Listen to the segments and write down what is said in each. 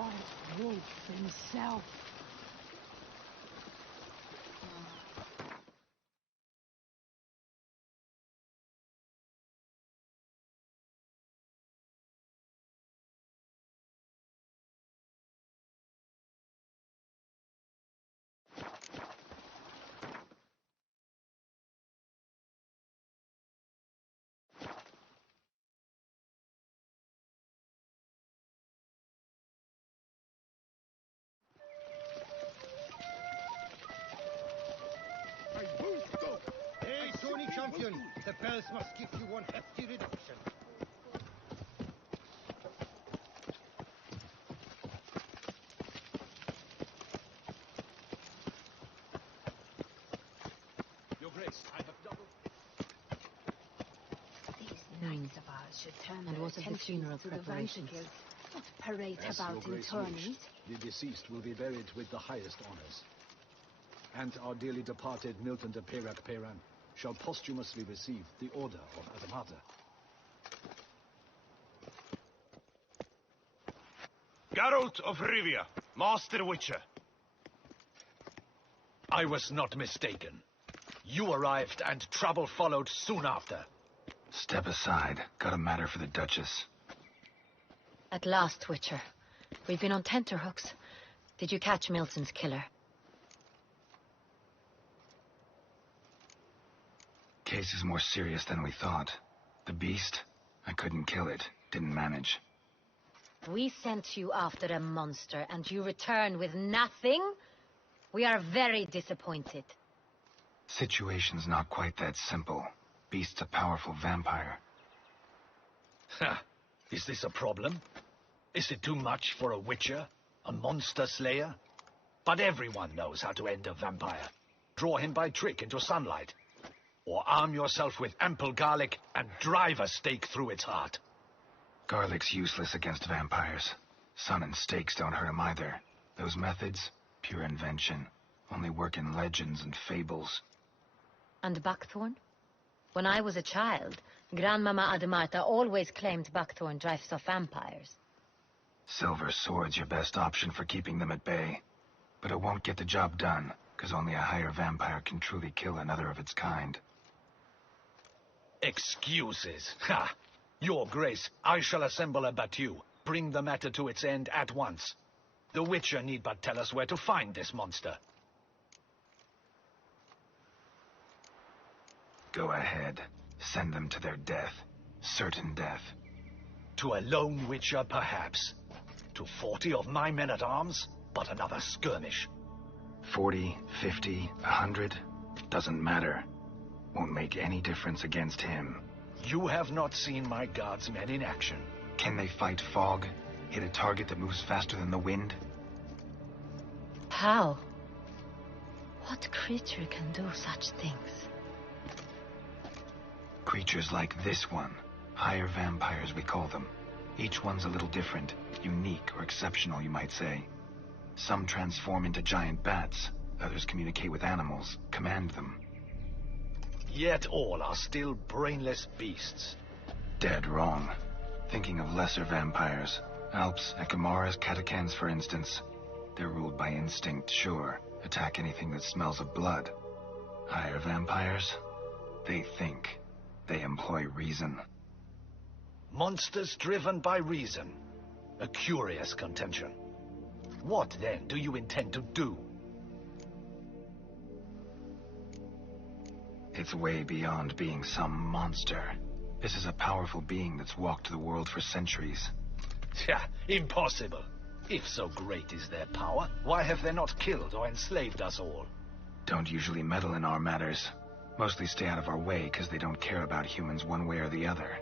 White Wolf himself. Hey, Tony Champion, the bells must give you one hefty reduction. Your Grace, I have double... These nuns of ours should turn And their what of the attention funeral to the preparations? Vandergills, not parade As about your in Grace tourneys. wished, the deceased will be buried with the highest honors. And our dearly departed Milton de Peyrac-Peyran shall posthumously receive the Order of Adamata. Geralt of Rivia, Master Witcher. I was not mistaken. You arrived and trouble followed soon after. Step aside. Got a matter for the Duchess. At last, Witcher. We've been on tenterhooks. Did you catch Milton's killer? Case is more serious than we thought. The beast? I couldn't kill it. Didn't manage. We sent you after a monster, and you return with nothing? We are very disappointed. Situation's not quite that simple. Beast's a powerful vampire. Ha! Is this a problem? Is it too much for a witcher? A monster slayer? But everyone knows how to end a vampire. Draw him by trick into sunlight. Or arm yourself with ample garlic and drive a stake through its heart. Garlic's useless against vampires. Sun and stakes don't hurt him either. Those methods, pure invention. Only work in legends and fables. And buckthorn? When I was a child, Grandmama Adamarta always claimed buckthorn drives off vampires. Silver sword's your best option for keeping them at bay. But it won't get the job done, because only a higher vampire can truly kill another of its kind. Excuses. Ha! Your Grace, I shall assemble a battue. Bring the matter to its end at once. The Witcher need but tell us where to find this monster. Go ahead. Send them to their death. Certain death. To a lone Witcher, perhaps. To 40 of my men-at-arms, but another skirmish. 40, 50, 100, doesn't matter. Won't make any difference against him. You have not seen my guards' men in action. Can they fight fog? Hit a target that moves faster than the wind? How? What creature can do such things? Creatures like this one. Higher vampires, we call them. Each one's a little different. Unique or exceptional, you might say. Some transform into giant bats. Others communicate with animals, command them. Yet all are still brainless beasts. Dead wrong. Thinking of lesser vampires. Alps, Ekamaras, Catacans, for instance. They're ruled by instinct, sure. Attack anything that smells of blood. Higher vampires? They think. They employ reason. Monsters driven by reason. A curious contention. What, then, do you intend to do? It's way beyond being some monster. This is a powerful being that's walked the world for centuries. Yeah, impossible. If so great is their power, why have they not killed or enslaved us all? Don't usually meddle in our matters. Mostly stay out of our way because they don't care about humans one way or the other.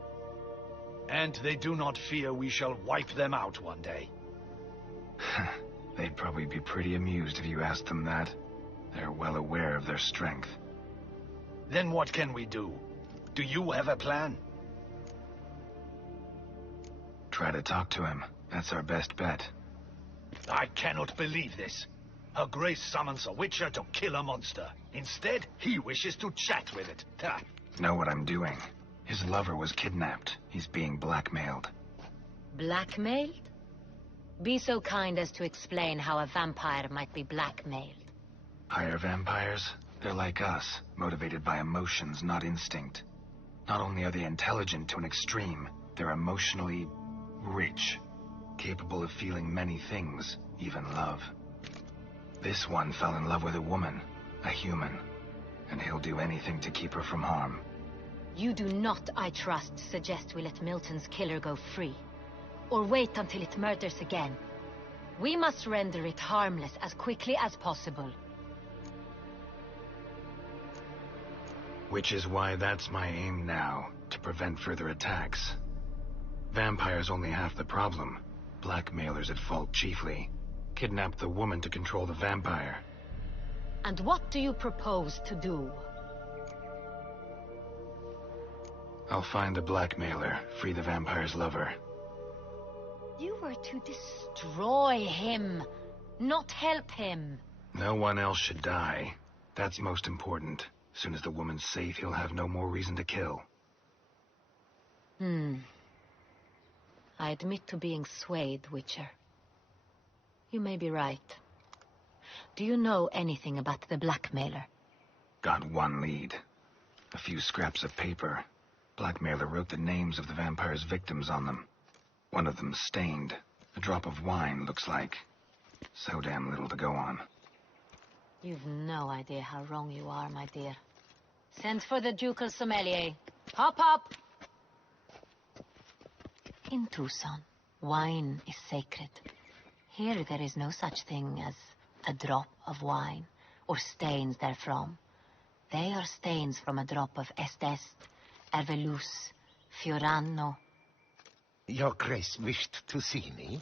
And they do not fear we shall wipe them out one day. They'd probably be pretty amused if you asked them that. They're well aware of their strength. Then what can we do? Do you have a plan? Try to talk to him. That's our best bet. I cannot believe this. Her Grace summons a Witcher to kill a monster. Instead, he wishes to chat with it. Ha! Know what I'm doing. His lover was kidnapped. He's being blackmailed. Blackmailed? Be so kind as to explain how a vampire might be blackmailed. Higher vampires? They're like us, motivated by emotions, not instinct. Not only are they intelligent to an extreme, they're emotionally rich, capable of feeling many things, even love. This one fell in love with a woman, a human, and he'll do anything to keep her from harm. You do not, I trust, suggest we let Milton's killer go free, or wait until it murders again. We must render it harmless as quickly as possible. Which is why that's my aim now, to prevent further attacks. Vampires only half the problem. Blackmailers at fault chiefly. Kidnap the woman to control the vampire. And what do you propose to do? I'll find the blackmailer, free the vampire's lover. You were to destroy him, not help him. No one else should die. That's most important. As soon as the woman's safe, he'll have no more reason to kill. I admit to being swayed, Witcher. You may be right. Do you know anything about the blackmailer? Got one lead. A few scraps of paper. Blackmailer wrote the names of the vampire's victims on them. One of them stained. A drop of wine, looks like. So damn little to go on. You've no idea how wrong you are, my dear. Send for the ducal sommelier. Hop, hop! In Tucson, wine is sacred. Here there is no such thing as a drop of wine, or stains therefrom. They are stains from a drop of Estest, Ervelus, Fiorano. Your Grace wished to see me?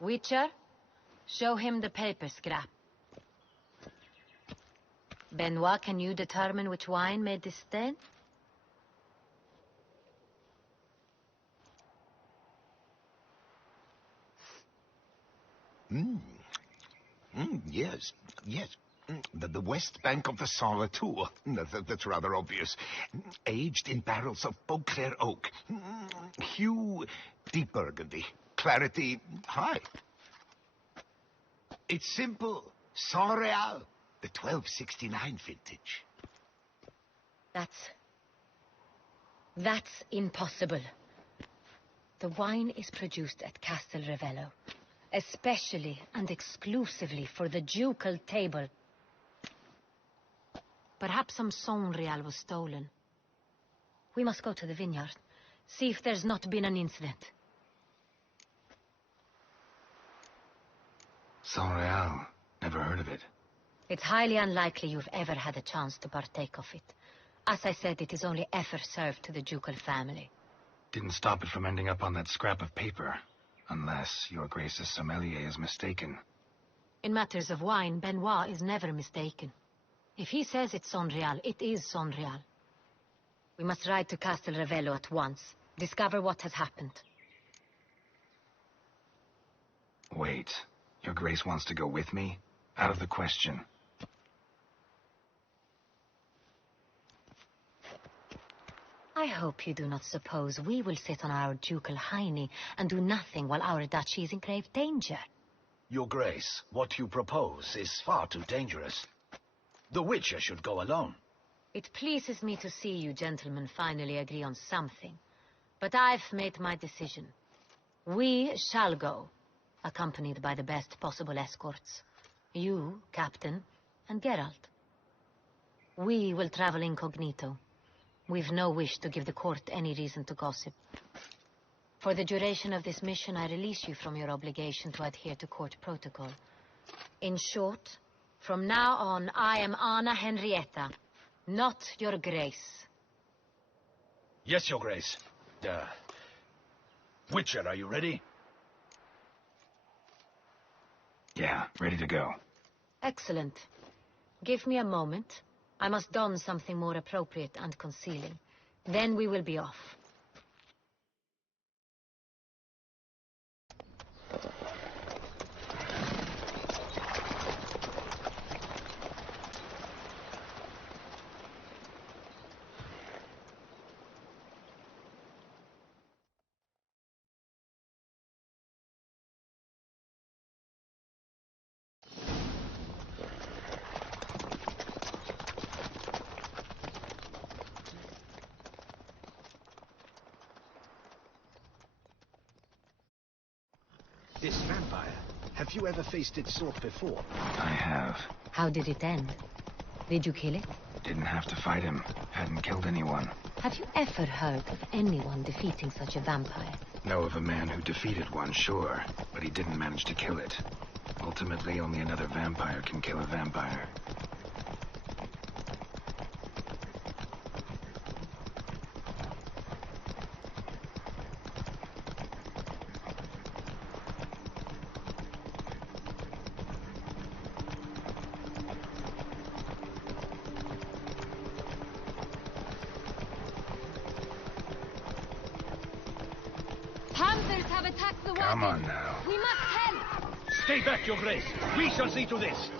Witcher, show him the paper scrap. Benoit, can you determine which wine made this stain? Yes, yes. The west bank of the Saar too. That's rather obvious. Aged in barrels of Beauclair oak. Hue, deep burgundy. Clarity, high. It's simple. Saint Real, the 1269 vintage. That's impossible. The wine is produced at Castel Ravello, especially and exclusively for the ducal table. Perhaps some Saint Real was stolen. We must go to the vineyard, see if there's not been an incident. Saint Real. Never heard of it. It's highly unlikely you've ever had a chance to partake of it. As I said, it is only ever served to the ducal family. Didn't stop it from ending up on that scrap of paper. Unless your Grace's sommelier is mistaken. In matters of wine, Benoit is never mistaken. If he says it's Saint Real, it is Saint Real. We must ride to Castel Ravello at once. Discover what has happened. Wait. Your Grace wants to go with me? Out of the question. I hope you do not suppose we will sit on our ducal hiney and do nothing while our duchy is in grave danger. Your Grace, what you propose is far too dangerous. The Witcher should go alone. It pleases me to see you gentlemen finally agree on something. But I've made my decision. We shall go, accompanied by the best possible escorts. You, Captain, and Geralt. We will travel incognito. We've no wish to give the court any reason to gossip. For the duration of this mission, I release you from your obligation to adhere to court protocol. In short, from now on, I am Anna Henrietta, not your Grace. Yes, Your Grace. Witcher, are you ready? Yeah, ready to go. Excellent. Give me a moment. I must don something more appropriate and concealing. Then we will be off. This vampire, have you ever faced its sort before? I have. How did it end? Did you kill it? Didn't have to fight him. Hadn't killed anyone. Have you ever heard of anyone defeating such a vampire? Know of a man who defeated one, sure, but he didn't manage to kill it. Ultimately, only another vampire can kill a vampire. Panthers have attacked the wagon. Come on now. We must help. Stay back, Your Grace. We shall see to this.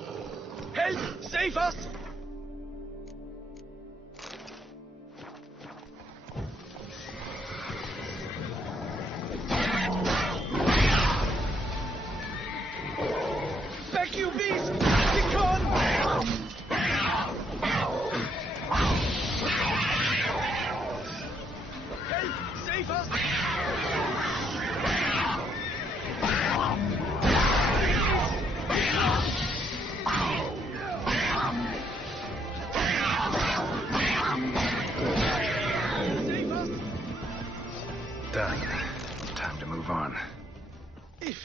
Help! Save us! Back, you beast! Begone! Help! Save us! Done. Time to move on. If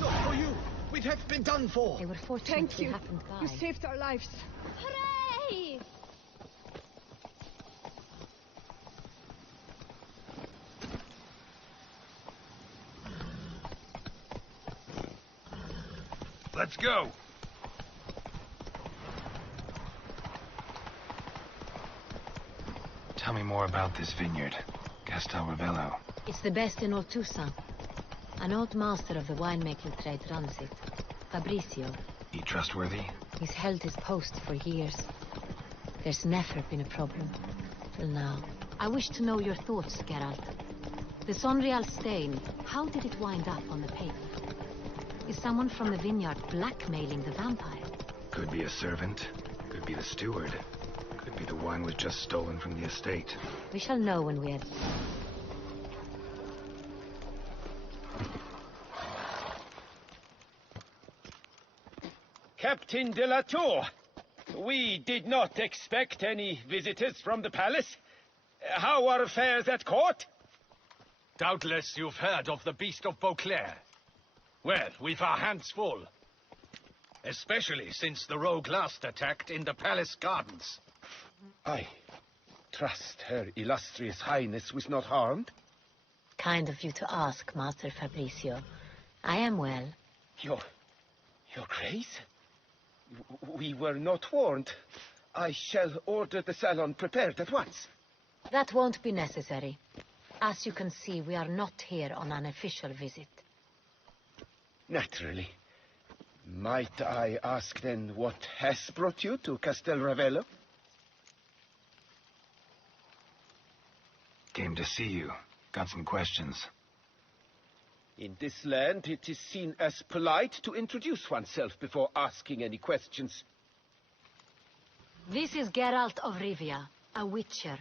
not for you, we'd have been done for. They were fortunate Thank we you. happened by. You saved our lives. Hooray! Let's go. Tell me more about this vineyard. Castelravello. It's the best in all Toussaint. An old master of the winemaking trade runs it. Fabricio. He trustworthy? He's held his post for years. There's never been a problem. Till now. I wish to know your thoughts, Geralt. The Sonreal stain, how did it wind up on the paper? Is someone from the vineyard blackmailing the vampire? Could be a servant. Could be the steward. Could be the wine was just stolen from the estate. We shall know when we're... Captain de la Tour, we did not expect any visitors from the palace. How are affairs at court? Doubtless you've heard of the Beast of Beauclair. Well, we've our hands full. Especially since the rogue last attacked in the palace gardens. I trust Her Illustrious Highness was not harmed. Kind of you to ask, Master Fabricio. I am well. Your Grace? We were not warned. I shall order the salon prepared at once. That won't be necessary. As you can see, we are not here on an official visit. Naturally. Might I ask then what has brought you to Castelravello? Came to see you. Got some questions. In this land, it is seen as polite to introduce oneself before asking any questions. This is Geralt of Rivia, a witcher.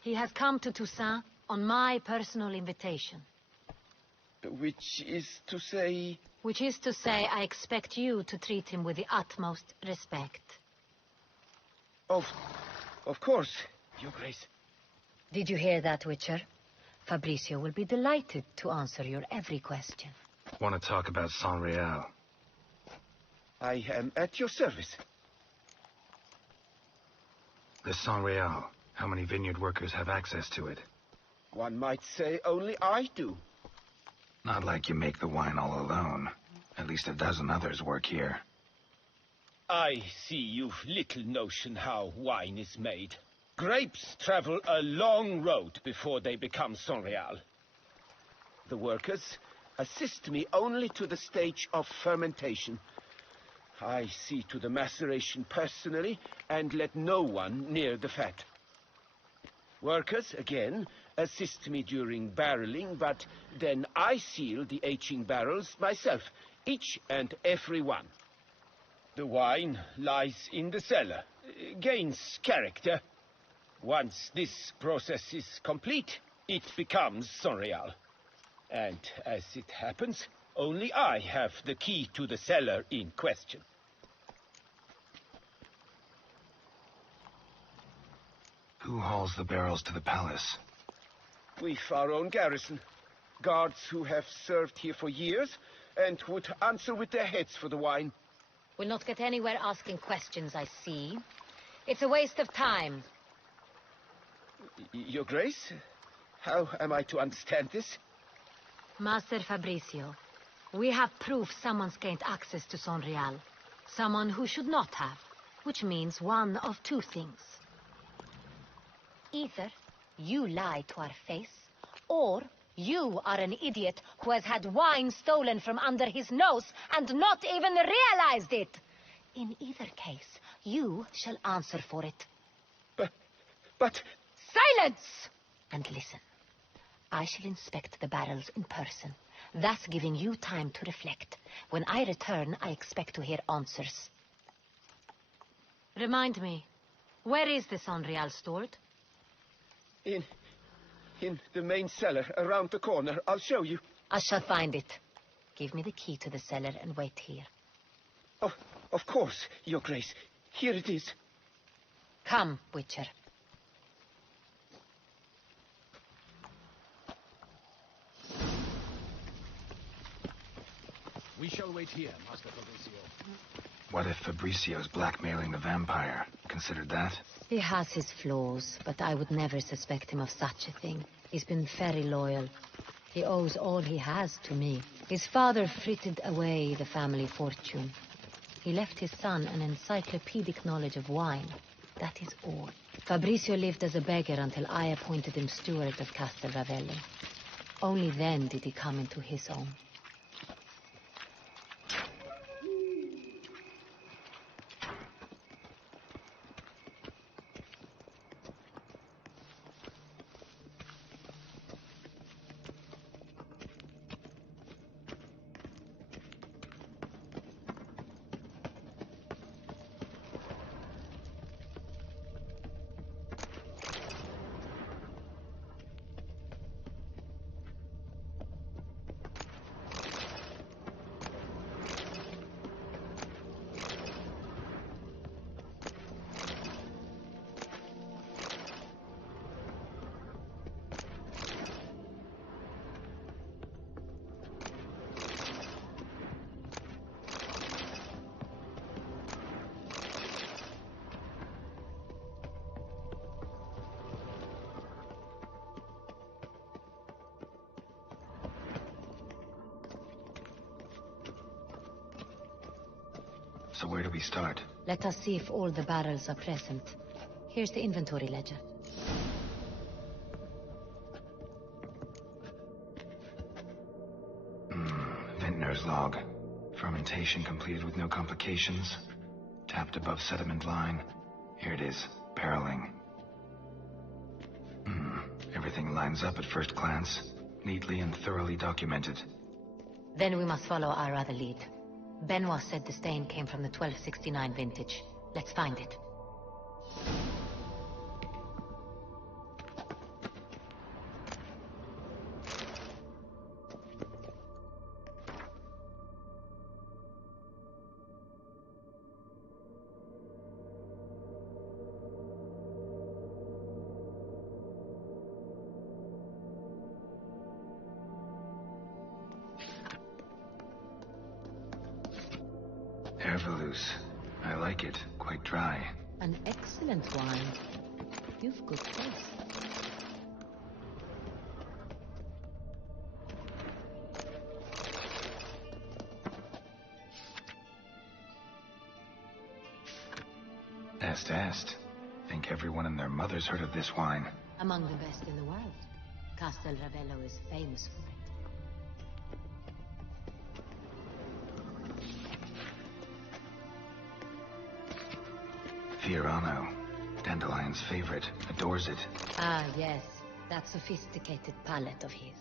He has come to Toussaint on my personal invitation. Which is to say... Which is to say, I expect you to treat him with the utmost respect. Of course, Your Grace. Did you hear that, Witcher? Fabricio will be delighted to answer your every question. Want to talk about Sonreal? I am at your service. The Sonreal. How many vineyard workers have access to it? One might say only I do. Not like you make the wine all alone. At least a dozen others work here. I see you've little notion how wine is made. Grapes travel a long road before they become Sonreal. The workers assist me only to the stage of fermentation. I see to the maceration personally and let no one near the fat. Workers, again, assist me during barreling, but then I seal the aging barrels myself, each and every one. The wine lies in the cellar, gains character. Once this process is complete, it becomes Sonreal. And as it happens, Only I have the key to the cellar in question. Who hauls the barrels to the palace? We've our own garrison. Guards who have served here for years and would answer with their heads for the wine. We'll not get anywhere asking questions, I see. It's a waste of time. Your Grace? How am I to understand this? Master Fabricio, we have proof someone's gained access to Sonreal. Someone who should not have. Which means one of two things. Either you lie to our face, or you are an idiot who has had wine stolen from under his nose and not even realized it. In either case, you shall answer for it. But... Silence! And listen. I shall inspect the barrels in person, thus giving you time to reflect. When I return, I expect to hear answers. Remind me, where is the Sonreal stored? In the main cellar, around the corner. I'll show you. I shall find it. Give me the key to the cellar and wait here. Oh, of course, Your Grace. Here it is. Come, Witcher. We shall wait here, Master Fabricio. What if Fabricio's blackmailing the vampire? Considered that? He has his flaws, but I would never suspect him of such a thing. He's been very loyal. He owes all he has to me. His father frittered away the family fortune. He left his son an encyclopedic knowledge of wine. That is all. Fabricio lived as a beggar until I appointed him steward of Castel Ravello. Only then did he come into his own. So where do we start? Let us see if all the barrels are present. Here's the inventory ledger. Vintner's log. Fermentation completed with no complications. Tapped above sediment line. Here it is. Barreling. Everything lines up at first glance. Neatly and thoroughly documented. Then we must follow our other lead. Benoit said the stain came from the 1269 vintage. Let's find it. Herveloos. I like it. Quite dry. An excellent wine. You've good taste. Est. Think everyone and their mother's heard of this wine. Among the best in the world. Castel Ravello is famous for it. Fiorano. Dandelion's favorite. Adores it. Ah, yes. That sophisticated palate of his.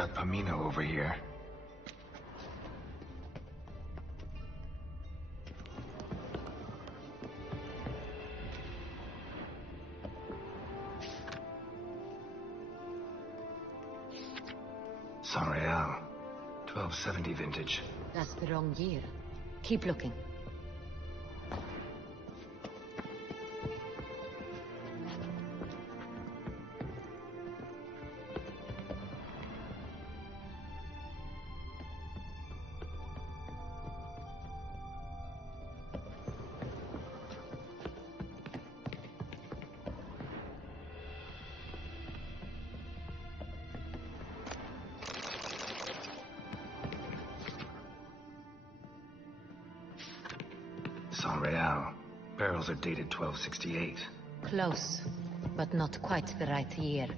got Pamino over here. Sanreal, 1270 vintage. That's the wrong year. Keep looking. Sanreal. Barrels are dated 1268. Close, but not quite the right year.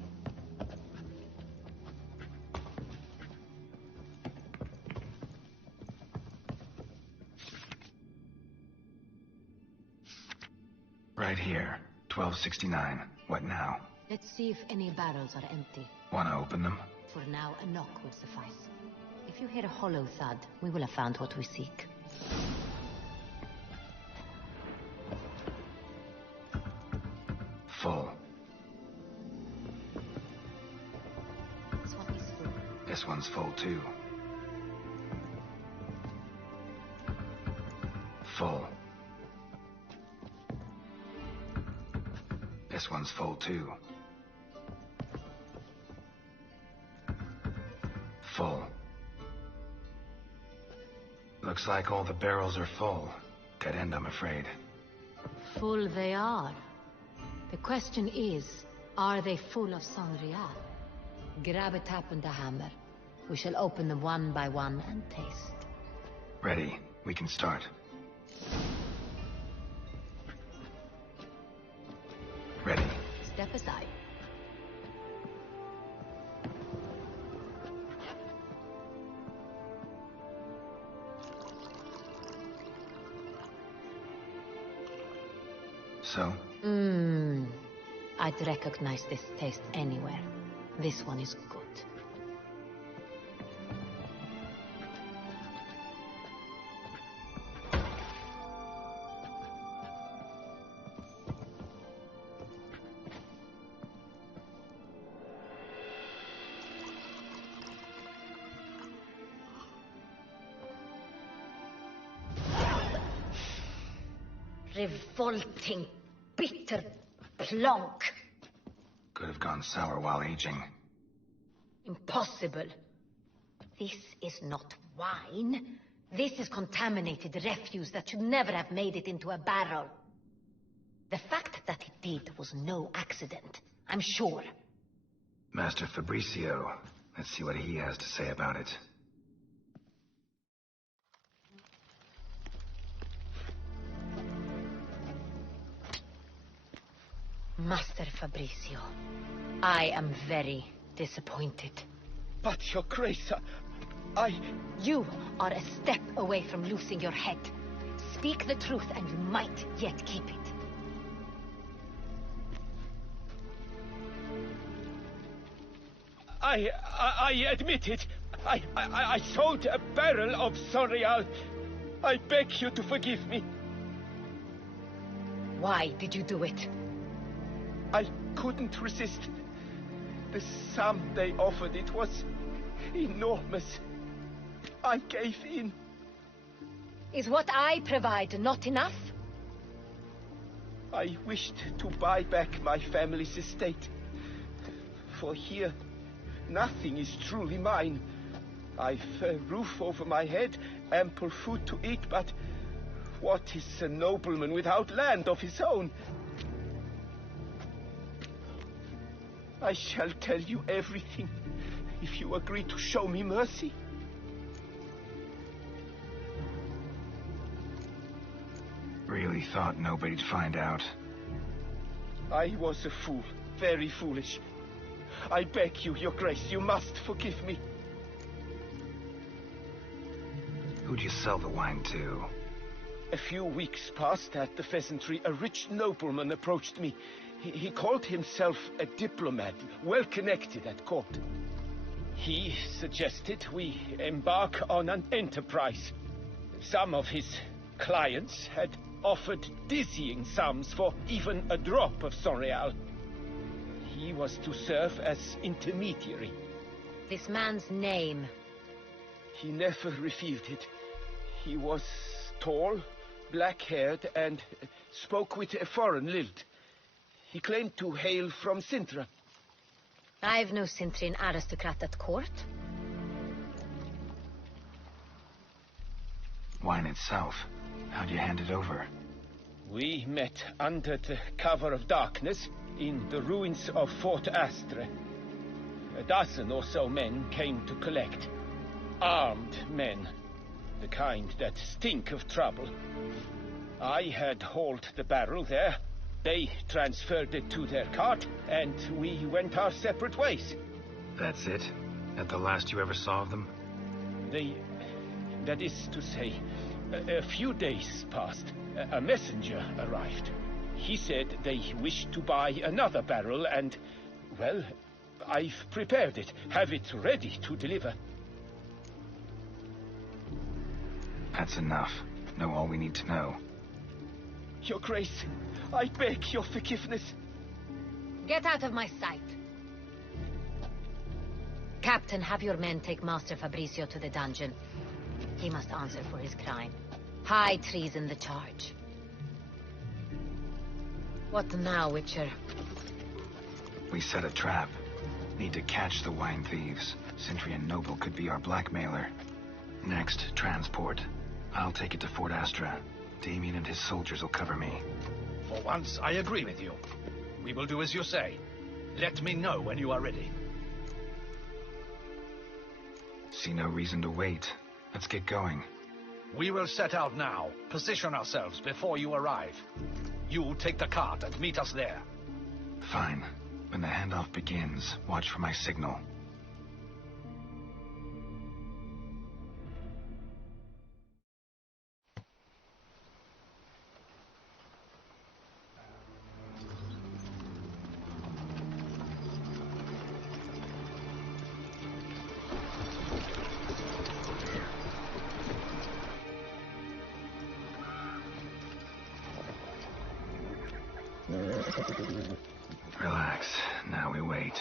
Right here, 1269. What now? Let's see if any barrels are empty. Wanna open them? For now, a knock will suffice. If you hear a hollow thud, we will have found what we seek. Full. This one is full. This one's full too. Full. This one's full too. Full. Looks like all the barrels are full. Dead end, I'm afraid. Full they are. The question is, are they full of Sanreal? Grab a tap and a hammer. We shall open them one by one and taste. Ready. We can start. Ready. Step aside. So? I'd recognize this taste anywhere. This one is good. Revolting, bitter plonk. Could have gone sour while aging. Impossible. This is not wine. This is contaminated refuse that should never have made it into a barrel. The fact that it did was no accident, I'm sure. Master Fabricio. Let's see what he has to say about it. Master Fabricio, I am very disappointed. But, Your Grace, You are a step away from losing your head. Speak the truth and you might yet keep it. I admit it. I sold a barrel of Sanreal. I beg you to forgive me. Why did you do it? I couldn't resist. The sum they offered, it was enormous. I gave in. Is what I provide not enough? I wished to buy back my family's estate. For here, nothing is truly mine. I've a roof over my head, ample food to eat, but what is a nobleman without land of his own? I shall tell you everything, if you agree to show me mercy. Really thought nobody'd find out. I was a fool, very foolish. I beg you, Your Grace, you must forgive me. Who'd you sell the wine to? A few weeks past at the pheasantry, a rich nobleman approached me. He called himself a diplomat, well connected at court. He suggested we embark on an enterprise. Some of his clients had offered dizzying sums for even a drop of Sonreal. He was to serve as intermediary. This man's name. He never revealed it. He was tall, black-haired, and spoke with a foreign lilt. He claimed to hail from Sintra. I've no Sintrian aristocrat at court. Wine itself. How'd you hand it over? We met under the cover of darkness in the ruins of Fort Astre. A dozen or so men came to collect. Armed men. The kind that stink of trouble. I had hauled the barrel there. They transferred it to their cart, and we went our separate ways. That's it? And the last you ever saw of them? That is to say, a few days passed. A messenger arrived. He said they wished to buy another barrel, and, well, I've prepared it. Have it ready to deliver. That's enough. Know all we need to know. Your Grace, I beg your forgiveness. Get out of my sight. Captain, have your men take Master Fabrizio to the dungeon. He must answer for his crime. High treason the charge. What now, Witcher? We set a trap. Need to catch the wine thieves. Sintrian noble could be our blackmailer. Next, transport. I'll take it to Fort Astra. Damien and his soldiers will cover me. For once, I agree with you. We will do as you say. Let me know when you are ready. See no reason to wait. Let's get going. We will set out now. Position ourselves before you arrive. You take the cart and meet us there. Fine. When the handoff begins, watch for my signal. Relax. Now we wait.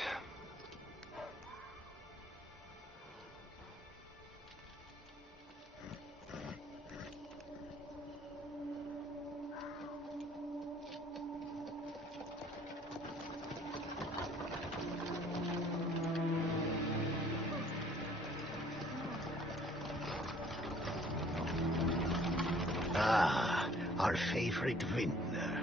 Ah, our favorite vintner.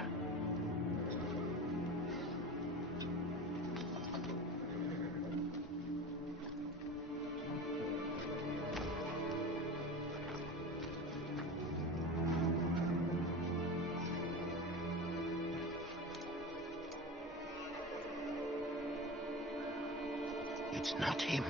It's not him.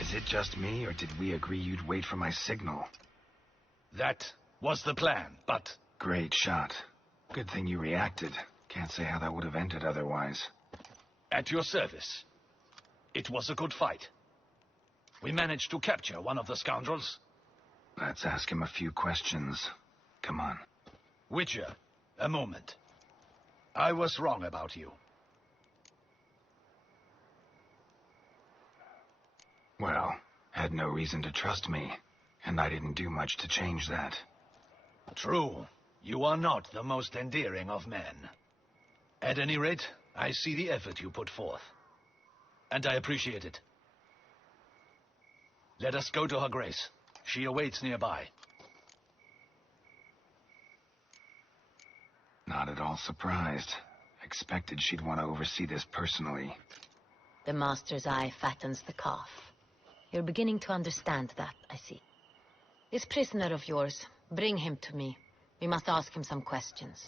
Is it just me, or did we agree you'd wait for my signal? That was the plan, but... Great shot. Good thing you reacted. Can't say how that would have ended otherwise. At your service. It was a good fight. We managed to capture one of the scoundrels. Let's ask him a few questions. Come on. Witcher, a moment. I was wrong about you. Well, had no reason to trust me, and I didn't do much to change that. True. You are not the most endearing of men. At any rate, I see the effort you put forth. And I appreciate it. Let us go to her grace. She awaits nearby. Not at all surprised. Expected she'd want to oversee this personally. The master's eye fattens the calf. You're beginning to understand that, I see. This prisoner of yours, bring him to me. We must ask him some questions.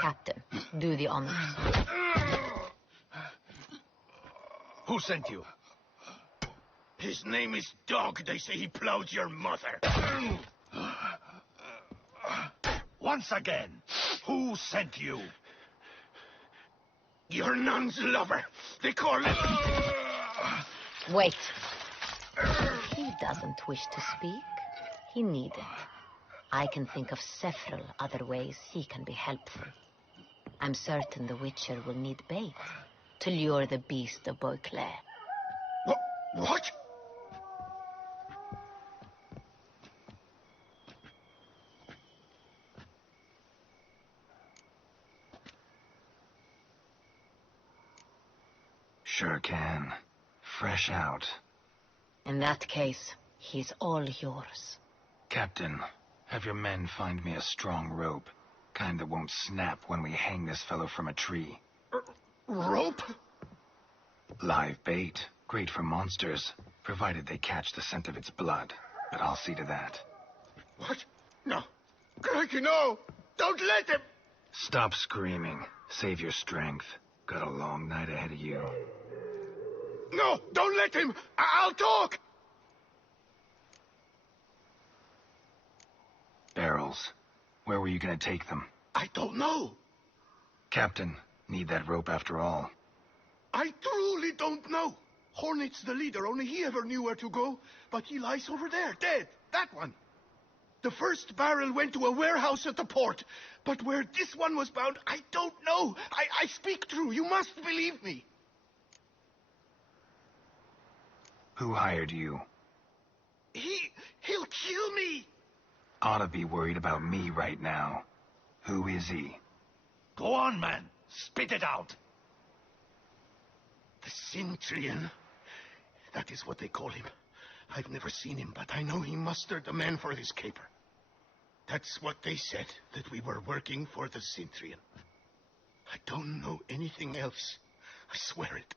Captain, do the honors. Who sent you? His name is Dog. They say he plowed your mother. Once again, who sent you? Your nun's lover. They call him... Wait. If he doesn't wish to speak, he needn't. I can think of several other ways he can be helpful. I'm certain the Witcher will need bait to lure the beast of Beauclair. What? Sure can. Fresh out. In that case, he's all yours. Captain, have your men find me a strong rope. Kind that won't snap when we hang this fellow from a tree. Rope? Live bait. Great for monsters, provided they catch the scent of its blood. But I'll see to that. What? No. Crikey, no! Don't let him! Stop screaming. Save your strength. Got a long night ahead of you. No! Don't let him! I'll talk! Barrels. Where were you gonna take them? I don't know. Captain, need that rope after all. I truly don't know. Hornet's the leader, only he ever knew where to go. But he lies over there, dead. That one. The first barrel went to a warehouse at the port. But where this one was bound, I don't know. I speak true. You must believe me. Who hired you? He'll kill me. Ought to be worried about me right now. Who is he? Go on, man. Spit it out. The Centurion. That is what they call him. I've never seen him, but I know he mustered the men for his caper. That's what they said, that we were working for the Centurion. I don't know anything else. I swear it.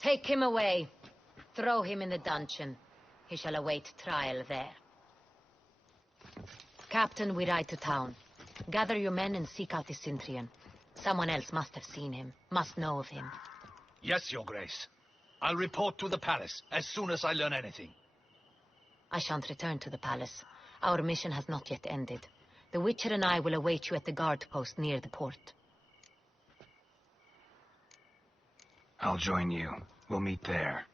Take him away. Throw him in the dungeon. He shall await trial there. Captain, we ride to town. Gather your men and seek out the Centurion. Someone else must have seen him, must know of him. Yes, Your Grace. I'll report to the palace as soon as I learn anything. I shan't return to the palace. Our mission has not yet ended. The Witcher and I will await you at the guard post near the port. I'll join you. We'll meet there.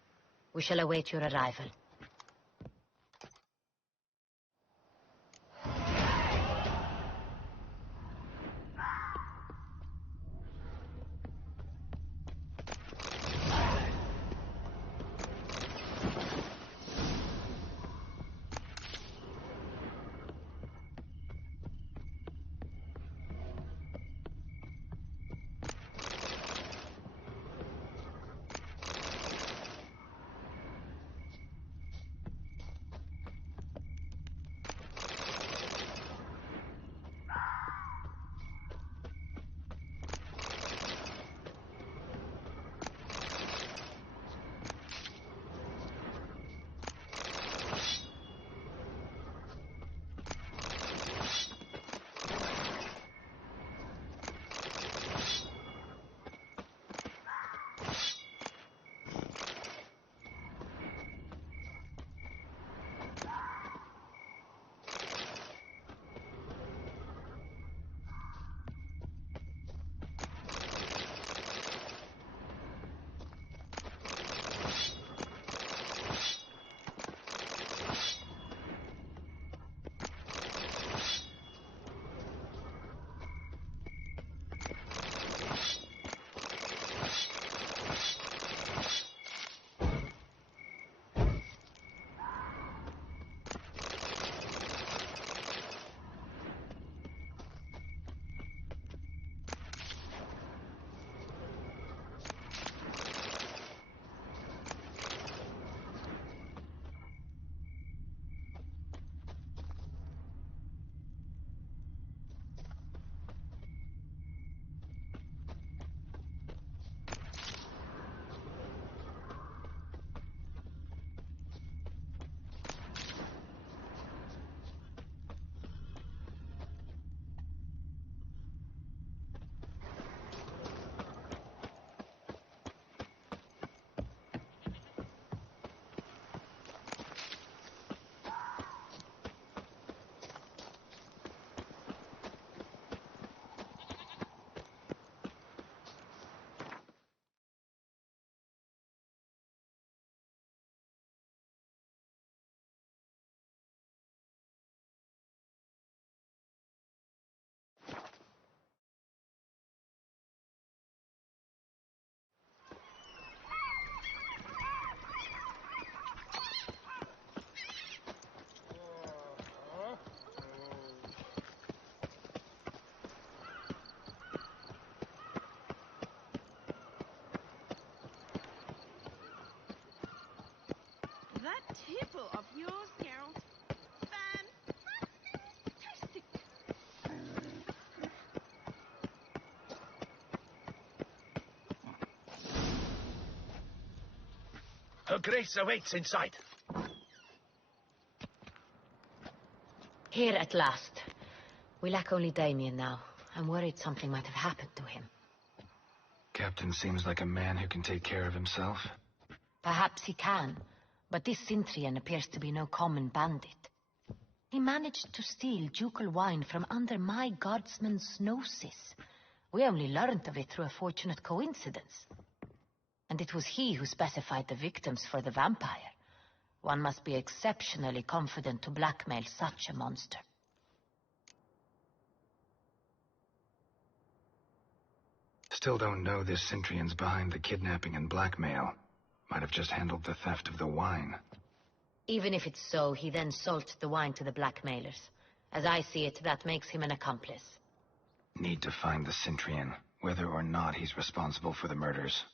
We shall await your arrival. Beautiful of yours, Geralt. Fantastic. Her Grace awaits inside. Here at last. We lack only Damien now. I'm worried something might have happened to him. Captain seems like a man who can take care of himself. Perhaps he can, but this Cintrian appears to be no common bandit. He managed to steal ducal wine from under my guardsman's noses. We only learned of it through a fortunate coincidence. And it was he who specified the victims for the vampire. One must be exceptionally confident to blackmail such a monster. Still don't know this Cintrian's behind the kidnapping and blackmail. Might have just handled the theft of the wine. Even if it's so, he then sold the wine to the blackmailers. As I see it, that makes him an accomplice. Need to find the Cintrian, whether or not he's responsible for the murders.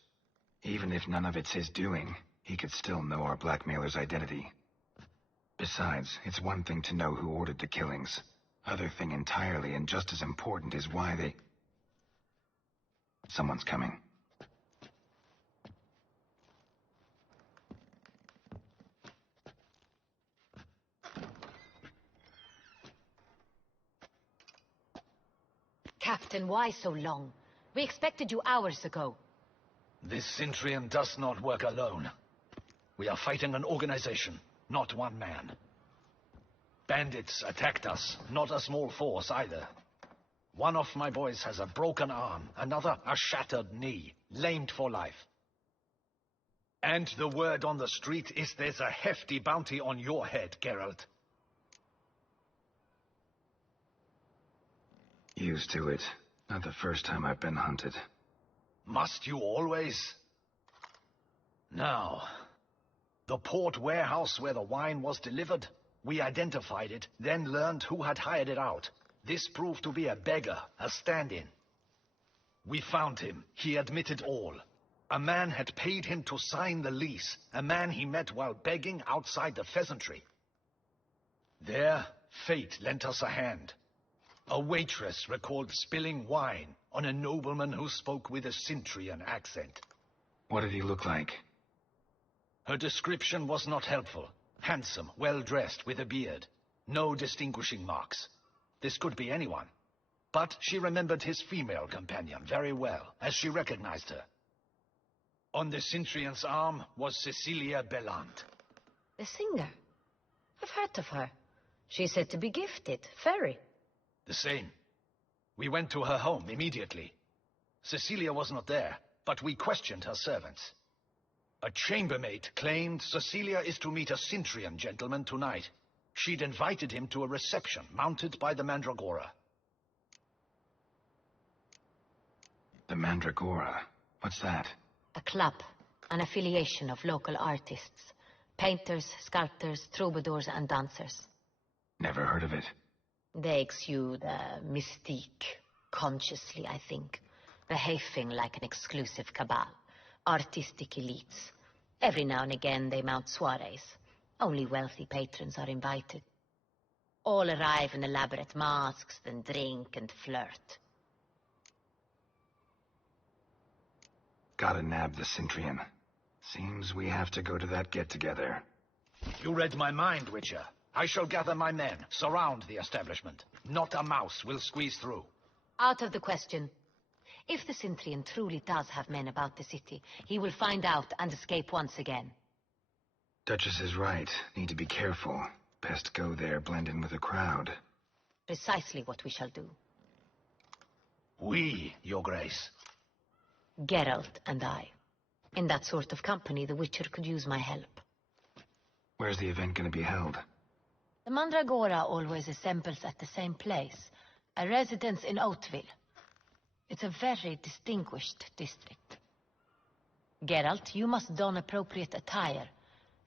Even if none of it's his doing, he could still know our blackmailer's identity. Besides, it's one thing to know who ordered the killings. Other thing entirely, and just as important, is why they... Someone's coming. Captain, why so long? We expected you hours ago. This Cintrian does not work alone. We are fighting an organization, not one man. Bandits attacked us, not a small force either. One of my boys has a broken arm, another a shattered knee, lamed for life. And the word on the street is there's a hefty bounty on your head, Geralt. Used to it. Not the first time I've been hunted. Must you always? Now, the port warehouse where the wine was delivered, we identified it, then learned who had hired it out. This proved to be a beggar, a stand-in. We found him. He admitted all. A man had paid him to sign the lease, a man he met while begging outside the pheasantry. There, fate lent us a hand. A waitress recalled spilling wine on a nobleman who spoke with a Cintrian accent. What did he look like? Her description was not helpful. Handsome, well-dressed, with a beard. No distinguishing marks. This could be anyone. But she remembered his female companion very well, as she recognized her. On the Cintrian's arm was Cecilia Bellant. The singer? I've heard of her. She's said to be gifted, fairy. The same. We went to her home immediately. Cecilia was not there, but we questioned her servants. A chambermaid claimed Cecilia is to meet a Cintrian gentleman tonight. She'd invited him to a reception mounted by the Mandragora. The Mandragora? What's that? A club, an affiliation of local artists. Painters, sculptors, troubadours, and dancers. Never heard of it. They exude mystique, consciously, I think. Behaving like an exclusive cabal. Artistic elites. Every now and again they mount soirees. Only wealthy patrons are invited. All arrive in elaborate masks, then drink and flirt. Gotta nab the Cintrian. Seems we have to go to that get-together. You read my mind, Witcher. I shall gather my men, surround the establishment. Not a mouse will squeeze through. Out of the question. If the Cintrian truly does have men about the city, he will find out and escape once again. Duchess is right. Need to be careful. Best go there, blend in with the crowd. Precisely what we shall do. We, Your Grace. Geralt and I. In that sort of company, the Witcher could use my help. Where's the event gonna be held? The Mandragora always assembles at the same place, a residence in Oatville. It's a very distinguished district. Geralt, you must don appropriate attire.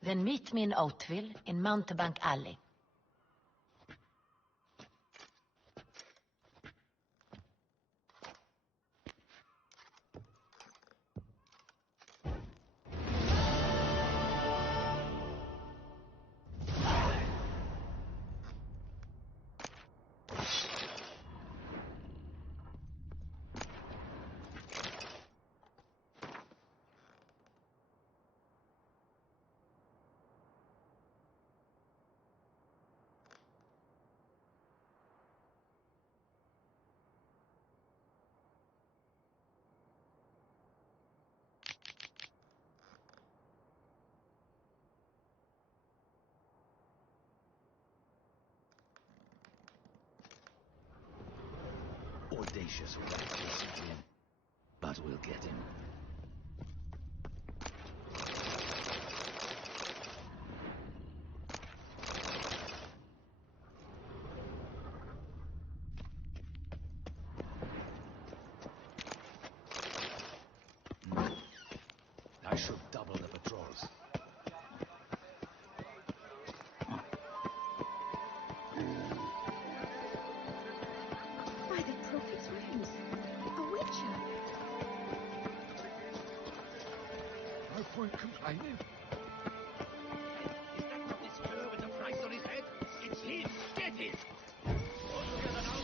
Then meet me in Oatville, in Mountebank Alley. audacious rat to settle him. But we'll get him. I should double the patrols. By the prophet's rings. A witcher. No point complaining. Is that not this fellow with the price on his head? It's him! Get it! All together now!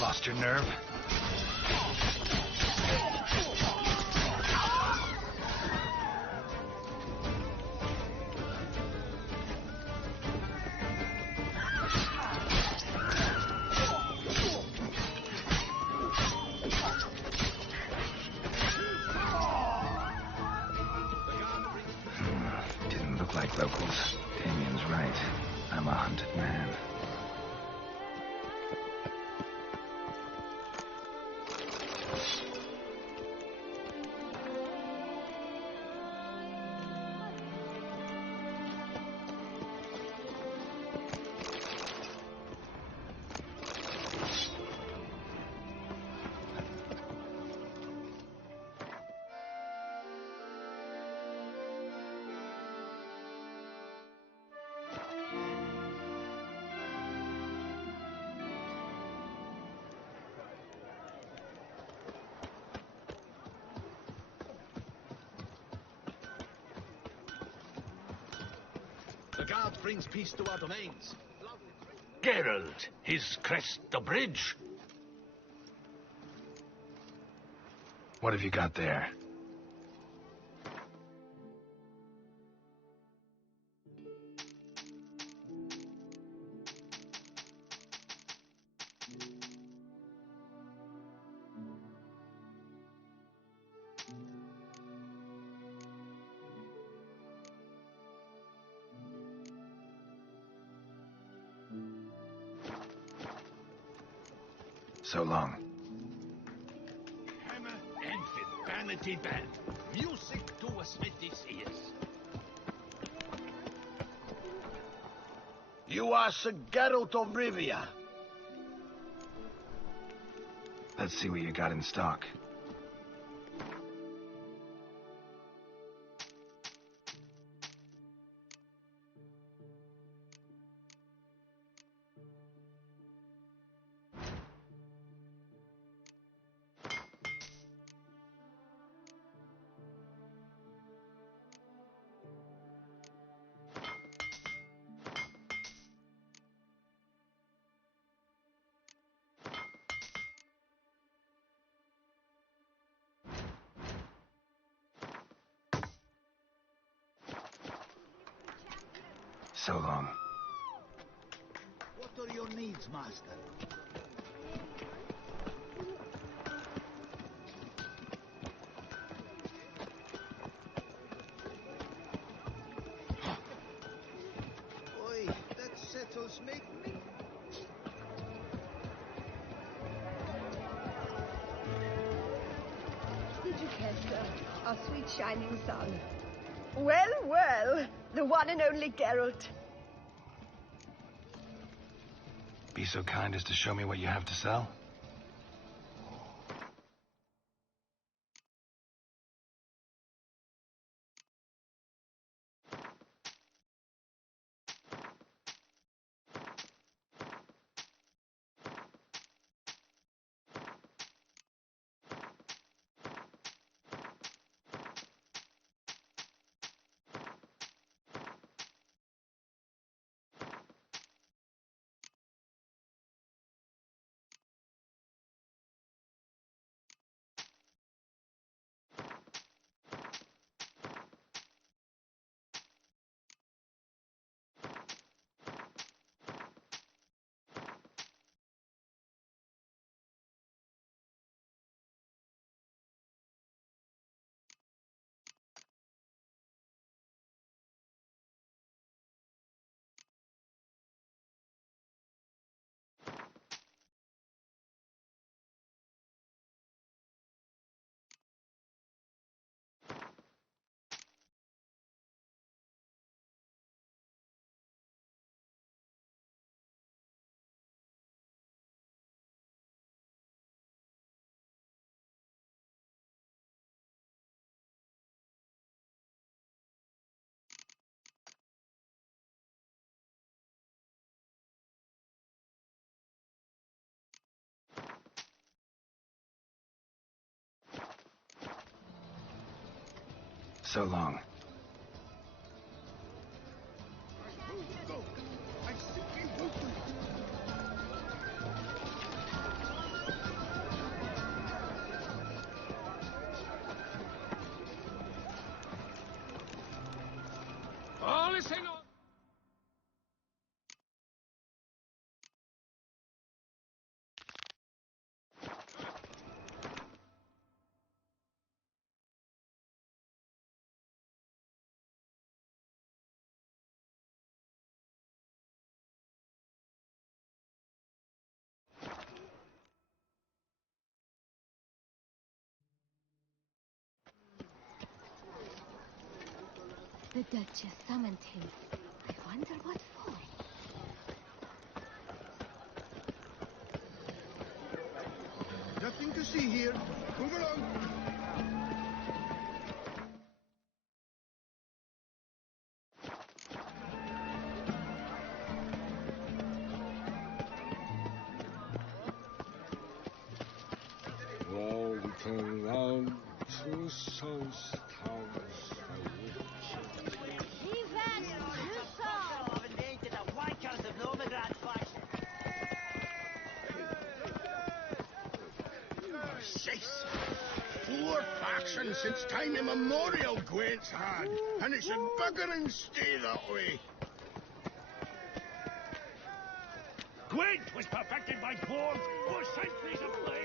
Lost your nerve? Didn't look like locals. Damien's right. I'm a hunted man. The guard brings peace to our domains. Geralt, his crest the bridge. What have you got there? So long. Hammer and with vanity band. Music to a smithy's ears. You are Sir Geralt of Rivia. Let's see what you got in stock. So long. What are your needs, master? Oi, that settles me. Did you care, sir? Our sweet shining sun. Well, well, the one and only Geralt. Be so kind as to show me what you have to sell? So long. All is in order. The Duchess summoned him. I wonder what for. Nothing to see here. Move along. Well, we turn round to South Towers. Four factions since time immemorial Gwent's had, and it should bugger and stay that way. Gwent was perfected by dwarves for centuries of blade.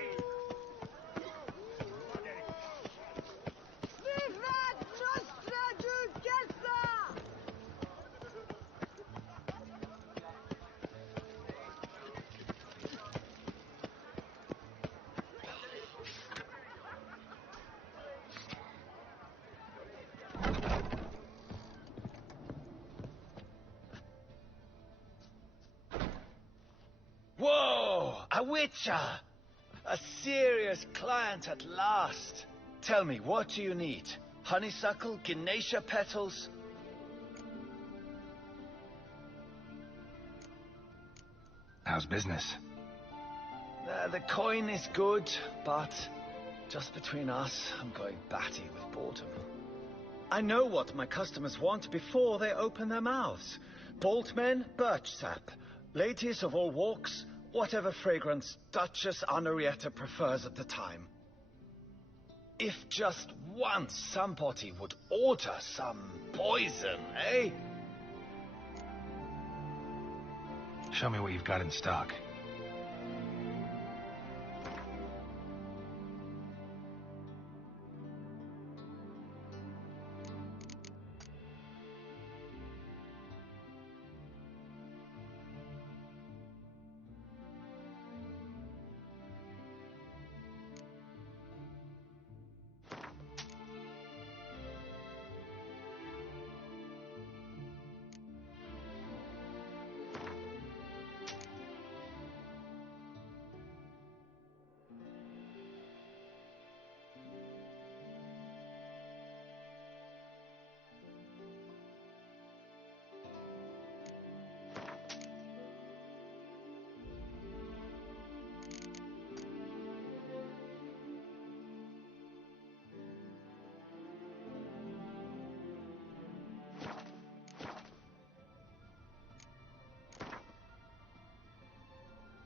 Whoa! A witcher! A serious client at last. Tell me, what do you need? Honeysuckle? Ginacia petals? How's business? The coin is good, but just between us, I'm going batty with boredom. I know what my customers want before they open their mouths. Boltmen, birch sap. Ladies of all walks, whatever fragrance Duchess Honoretta prefers at the time. If just once somebody would order some poison, eh? Show me what you've got in stock.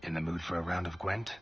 In the mood for a round of Gwent?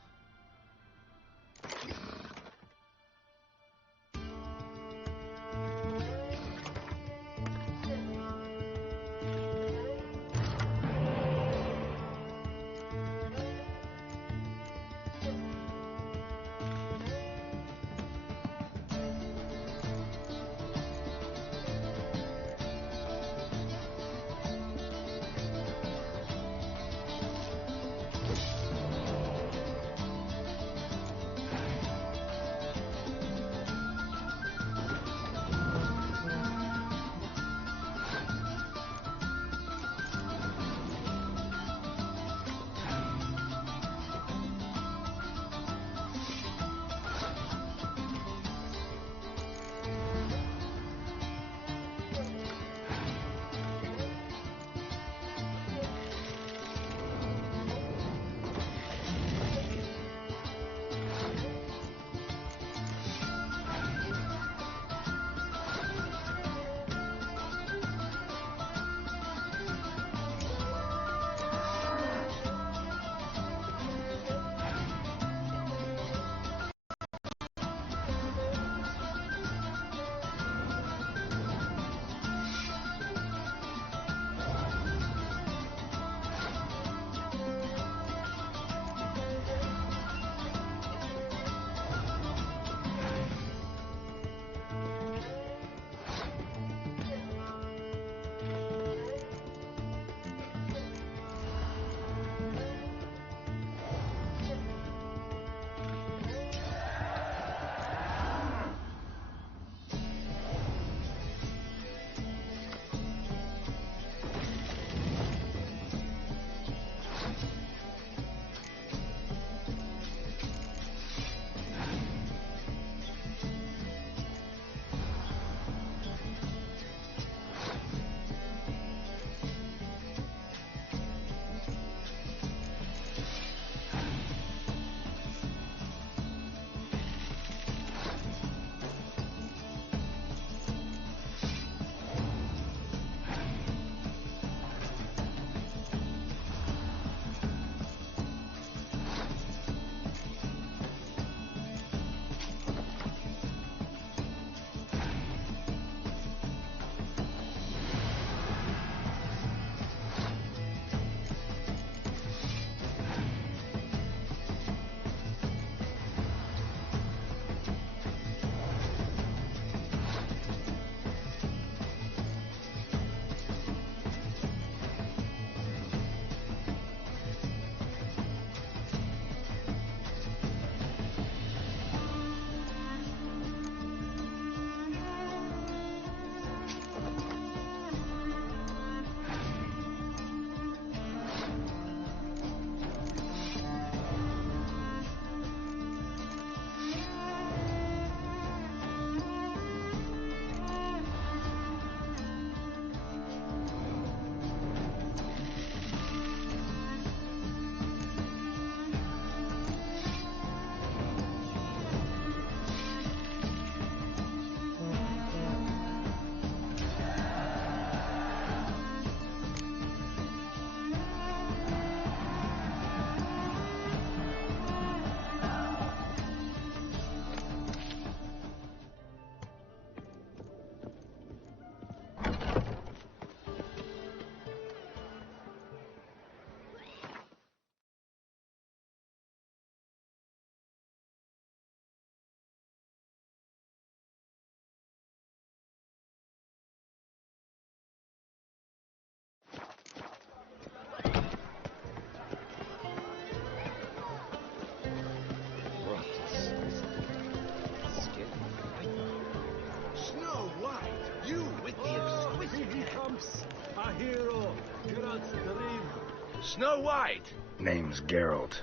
Snow White. Name's Geralt.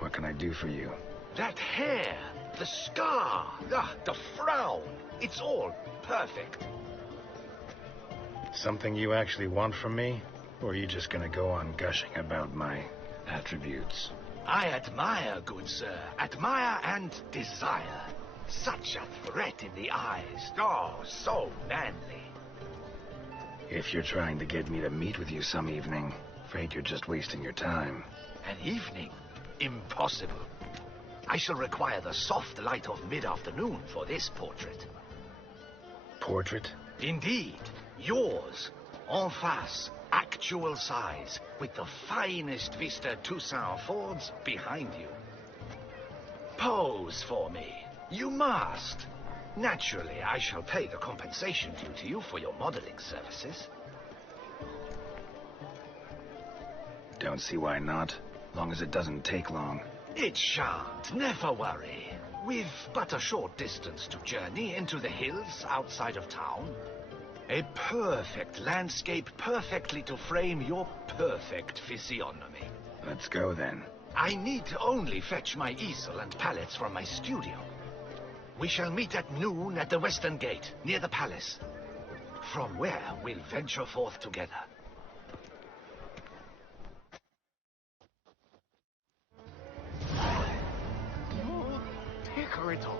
What can I do for you? That hair, the scar, the frown. It's all perfect. Something you actually want from me? Or are you just gonna go on gushing about my attributes? I admire, good sir. Admire and desire. Such a threat in the eyes. Oh, so manly. If you're trying to get me to meet with you some evening, afraid you're just wasting your time. An evening? Impossible. I shall require the soft light of mid-afternoon for this portrait. Portrait? Indeed. Yours. En face. Actual size. With the finest Vista Toussaint Fords behind you. Pose for me. You must. Naturally, I shall pay the compensation due to you for your modeling services. Don't see why not. Long as it doesn't take long. It shan't. Never worry. We've but a short distance to journey into the hills outside of town. A perfect landscape perfectly to frame your perfect physiognomy. Let's go then. I need only fetch my easel and palettes from my studio. We shall meet at noon at the western gate, near the palace. From where we'll venture forth together. Hickoryton.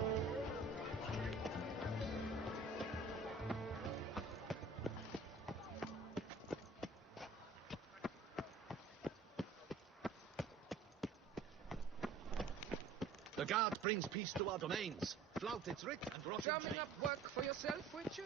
The guard brings peace to our domains. Flout its rick and rot Drumming up work for yourself, Witcher?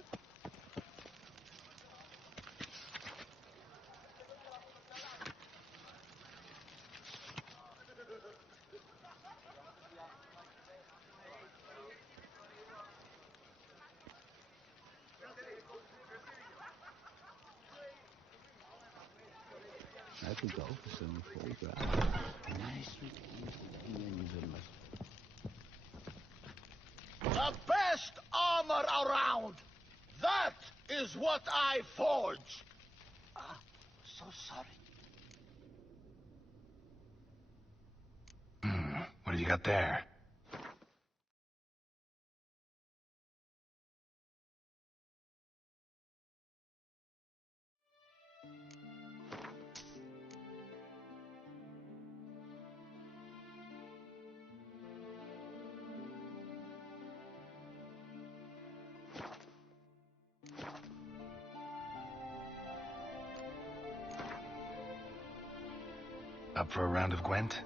I could go for some photographs. Nice The best armor around! That is what I forge! So sorry. What have you got there? Up for a round of Gwent?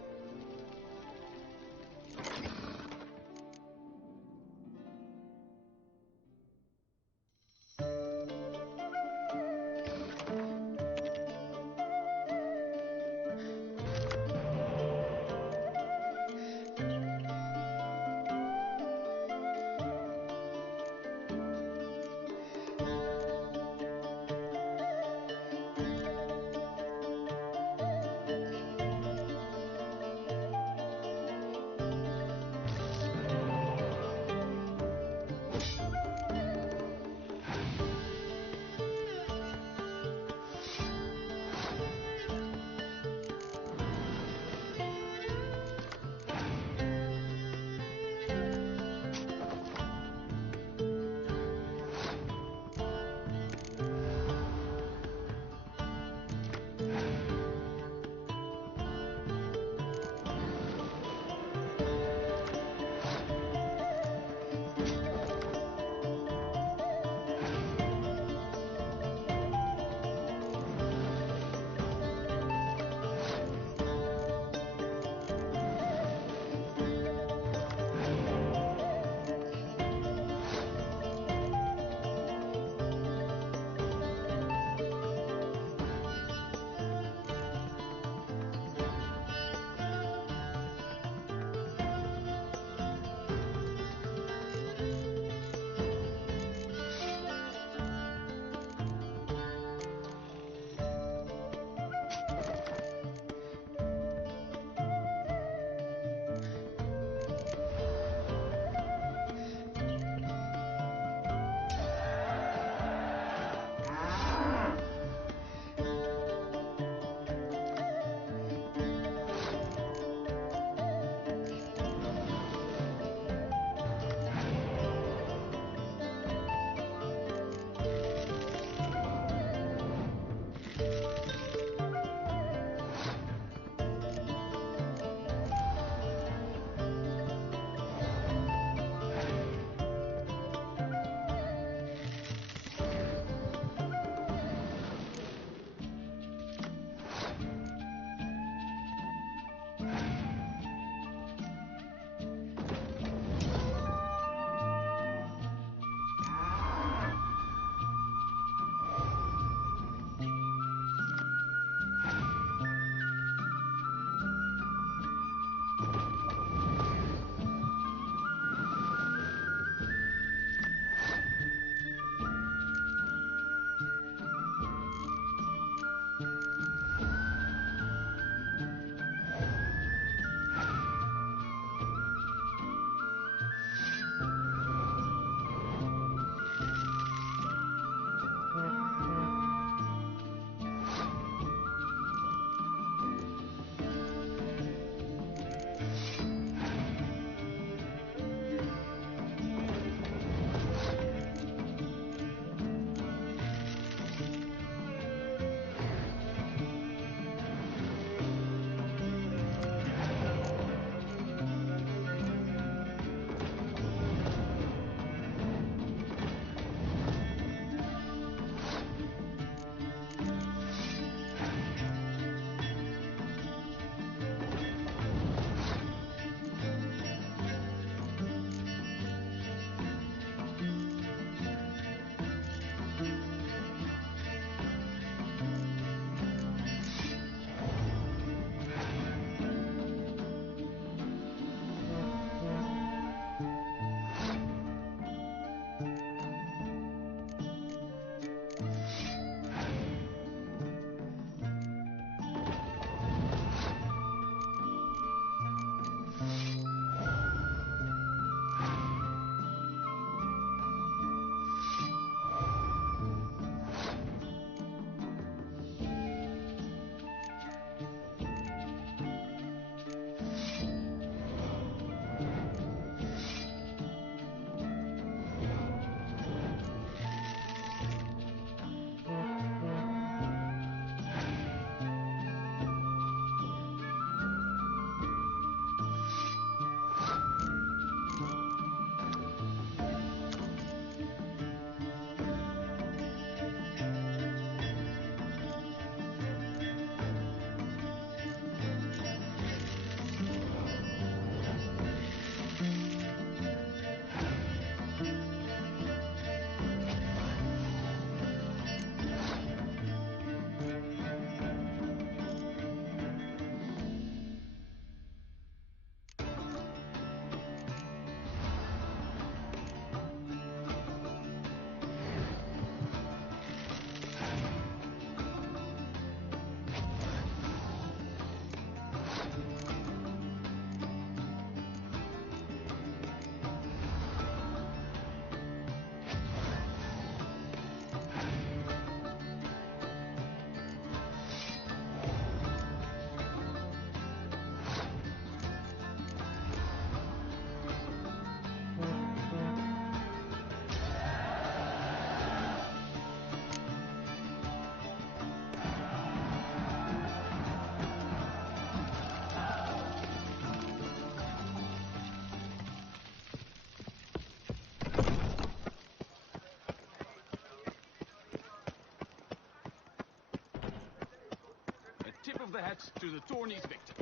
of the hat to the tourney's victor.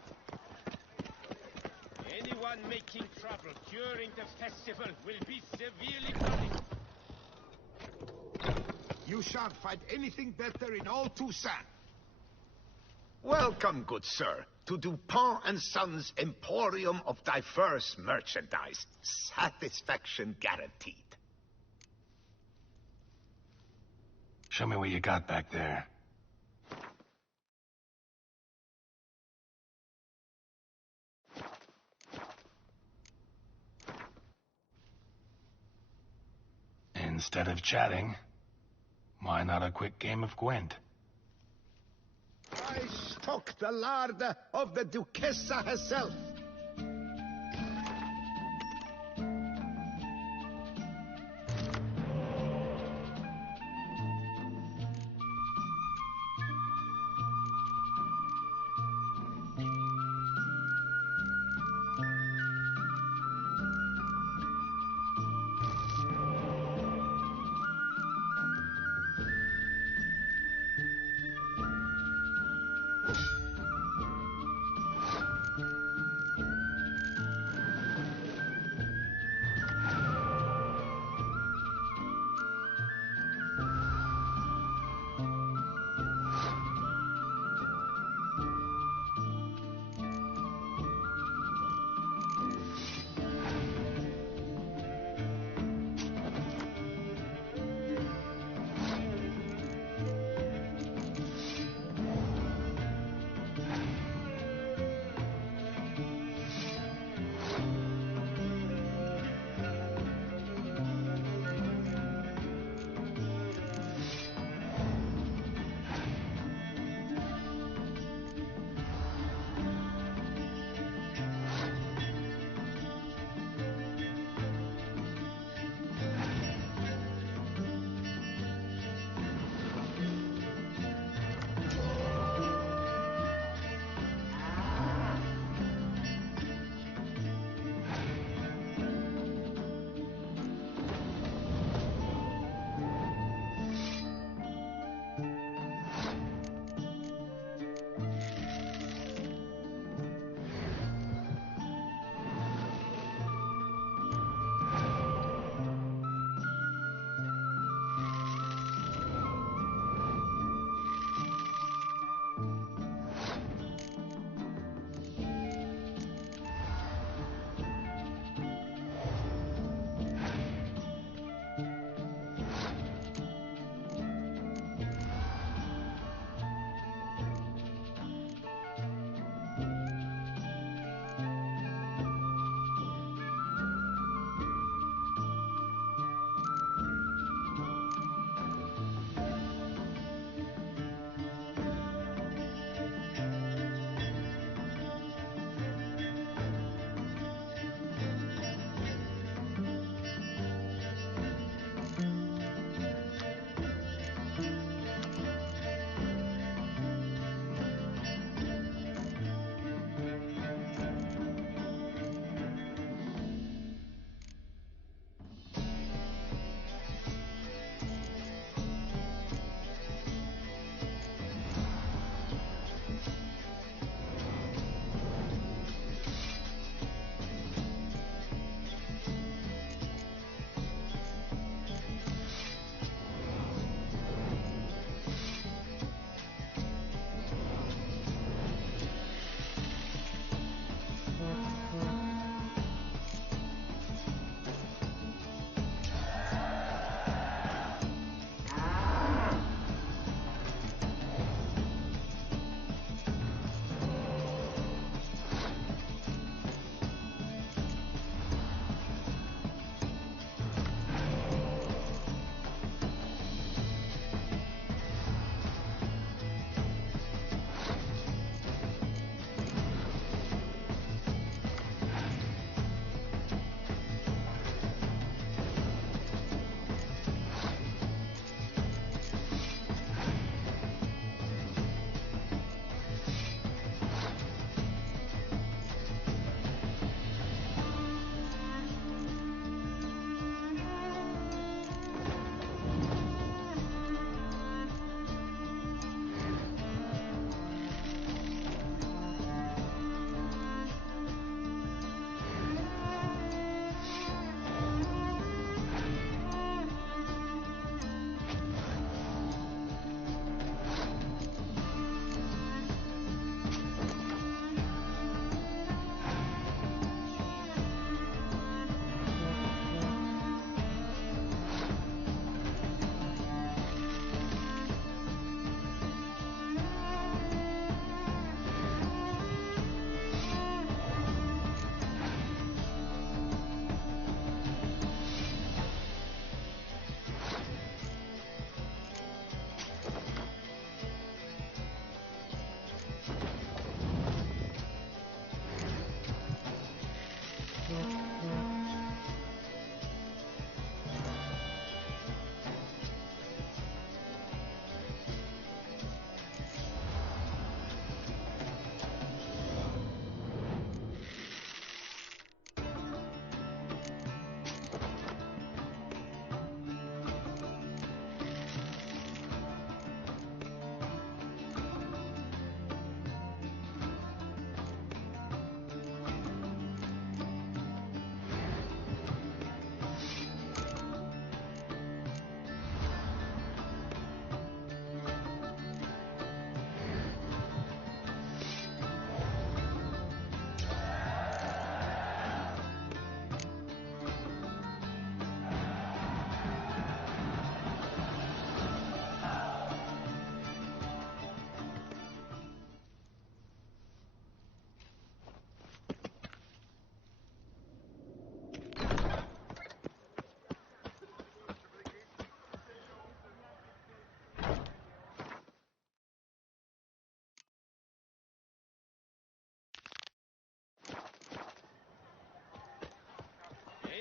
Anyone making trouble during the festival will be severely punished. You shan't find anything better in all Toussaint. Welcome, good sir, to Dupont and Sons' Emporium of diverse merchandise. Satisfaction guaranteed. Show me what you got back there. Instead of chatting, why not a quick game of Gwent? I stock the larder of the Duchessa herself.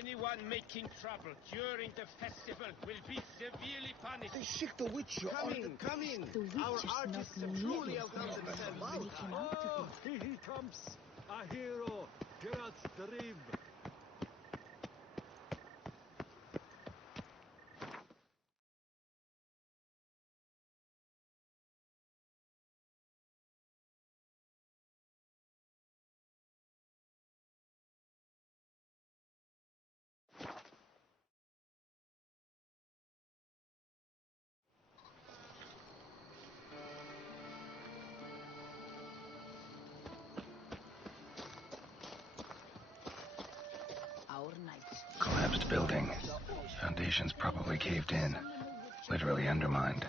Anyone making trouble during the festival will be severely punished. They shift the Witcher Coming. The Our Witcher's artists not have truly nearly as outdone clever as themselves. when he came out of it. He comes, a hero, Geralt the Rib. Collapsed building. Foundations probably caved in. Literally undermined.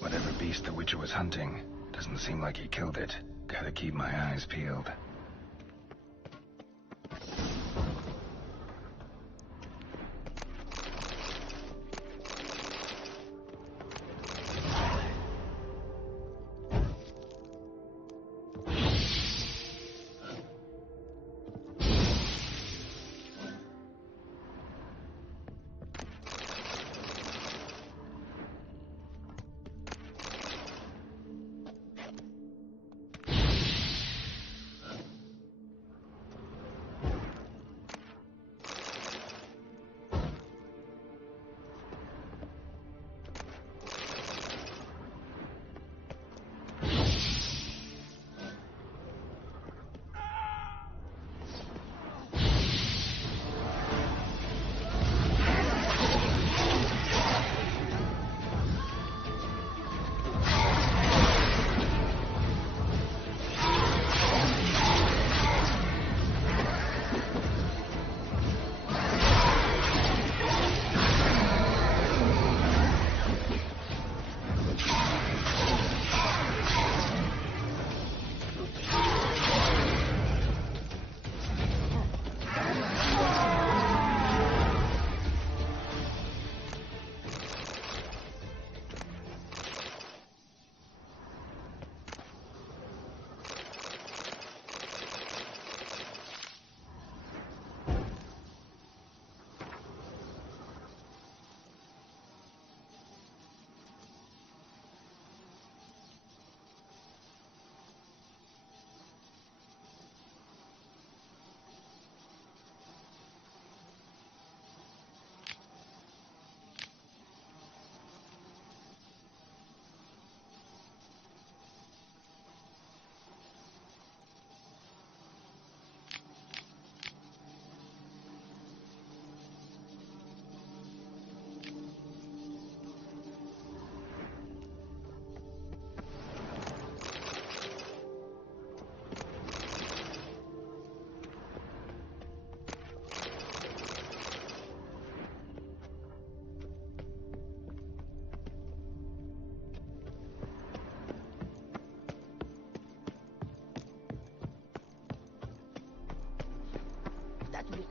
Whatever beast the Witcher was hunting, doesn't seem like he killed it. Gotta keep my eyes peeled.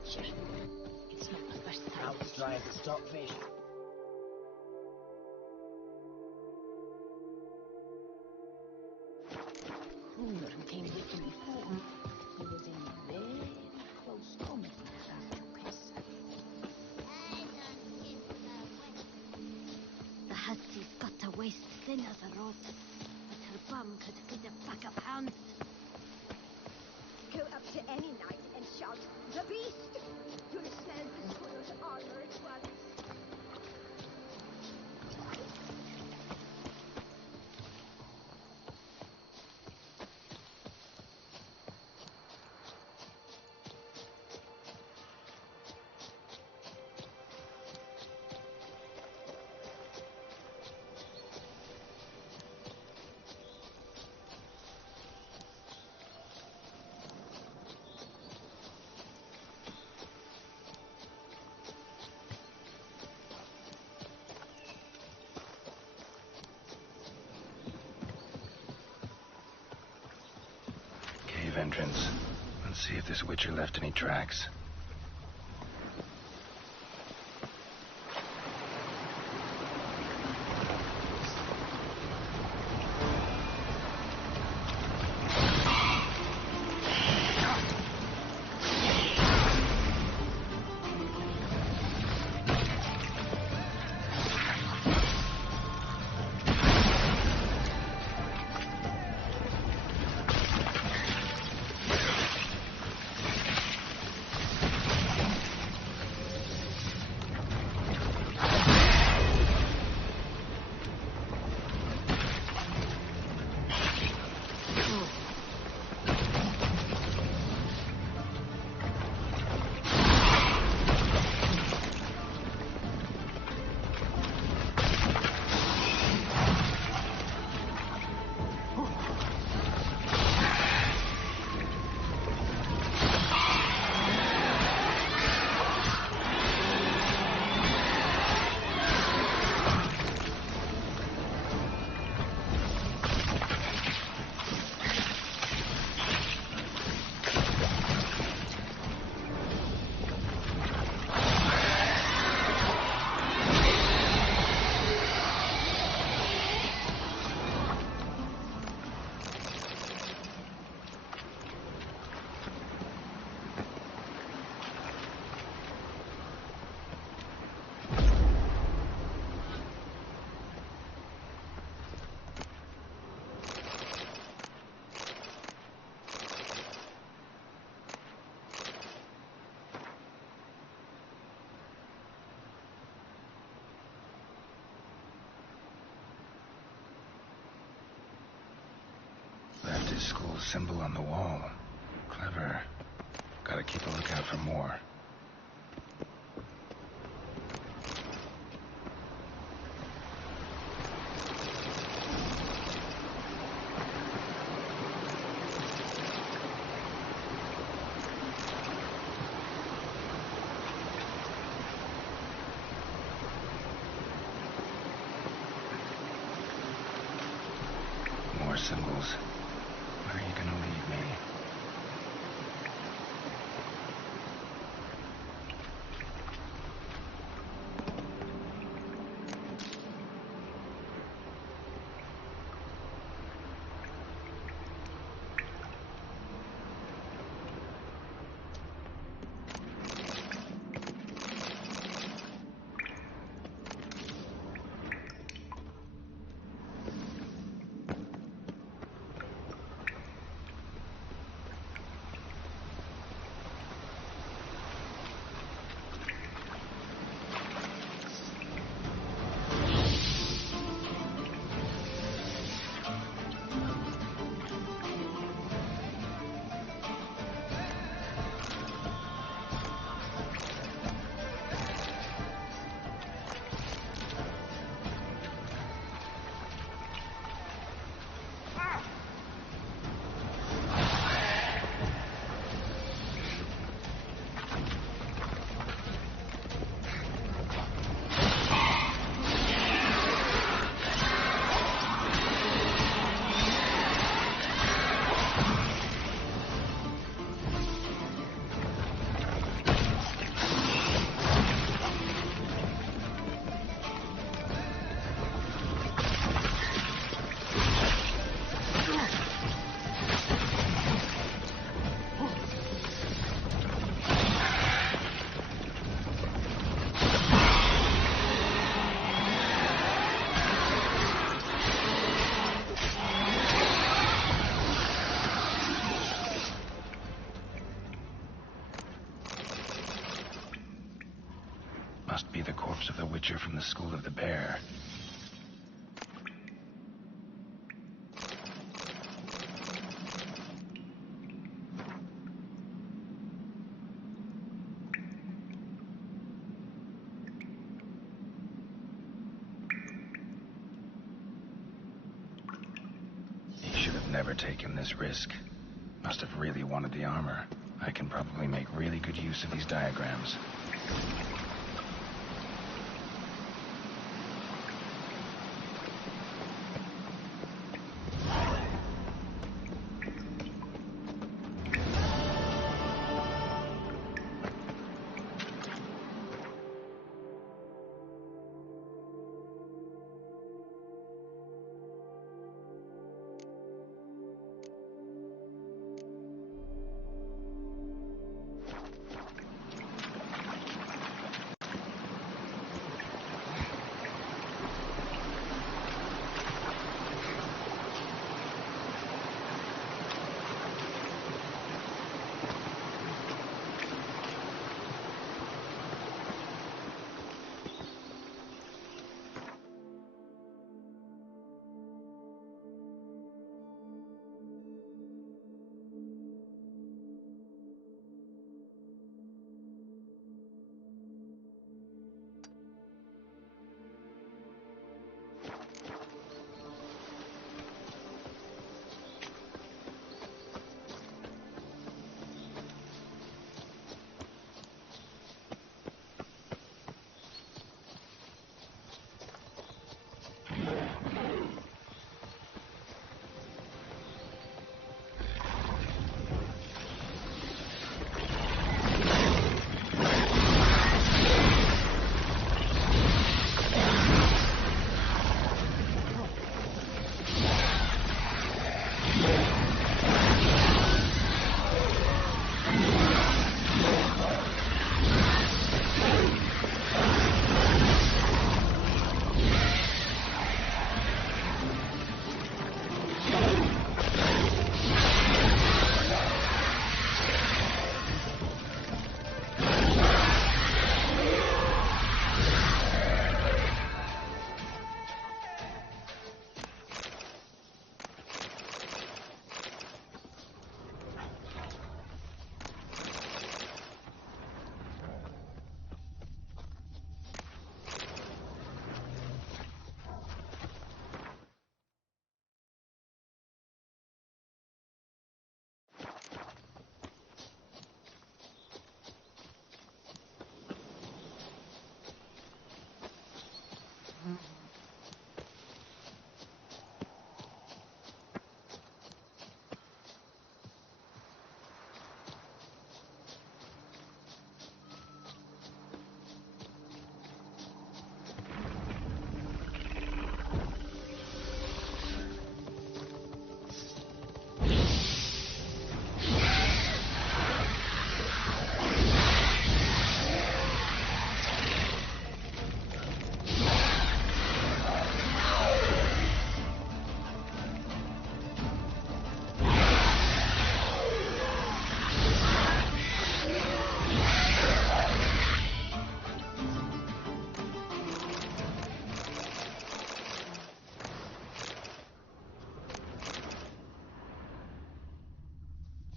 Witcher. It's not the first time. Out trying to stop me. Homer, who came with me home, he was in very close combat last Lucas. The hussie's got a waist thin as a rod, but her bum could fit a pack of hounds. Go up to any knight and shout, "The beast!" You'll smell the squire's armor at once. Entrance. Let's see if this Witcher left any tracks. Left his school symbol on the wall. Clever. Gotta keep a lookout for more. More symbols. Where are you gonna lead me? Must be the corpse of the Witcher from the School of the Bear. He should have never taken this risk. Must have really wanted the armor. I can probably make really good use of these diagrams.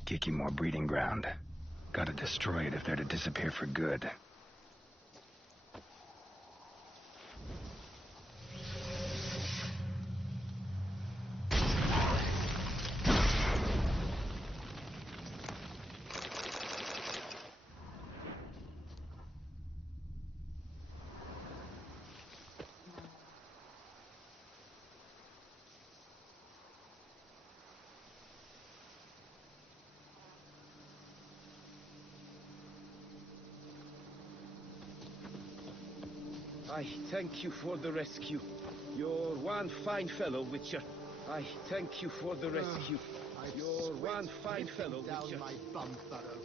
Kiki more breeding ground. Gotta destroy it if they're to disappear for good. I thank you for the rescue. You're one fine fellow, Witcher. I thank you for the rescue. You're one fine fellow, Witcher. My bum furrow.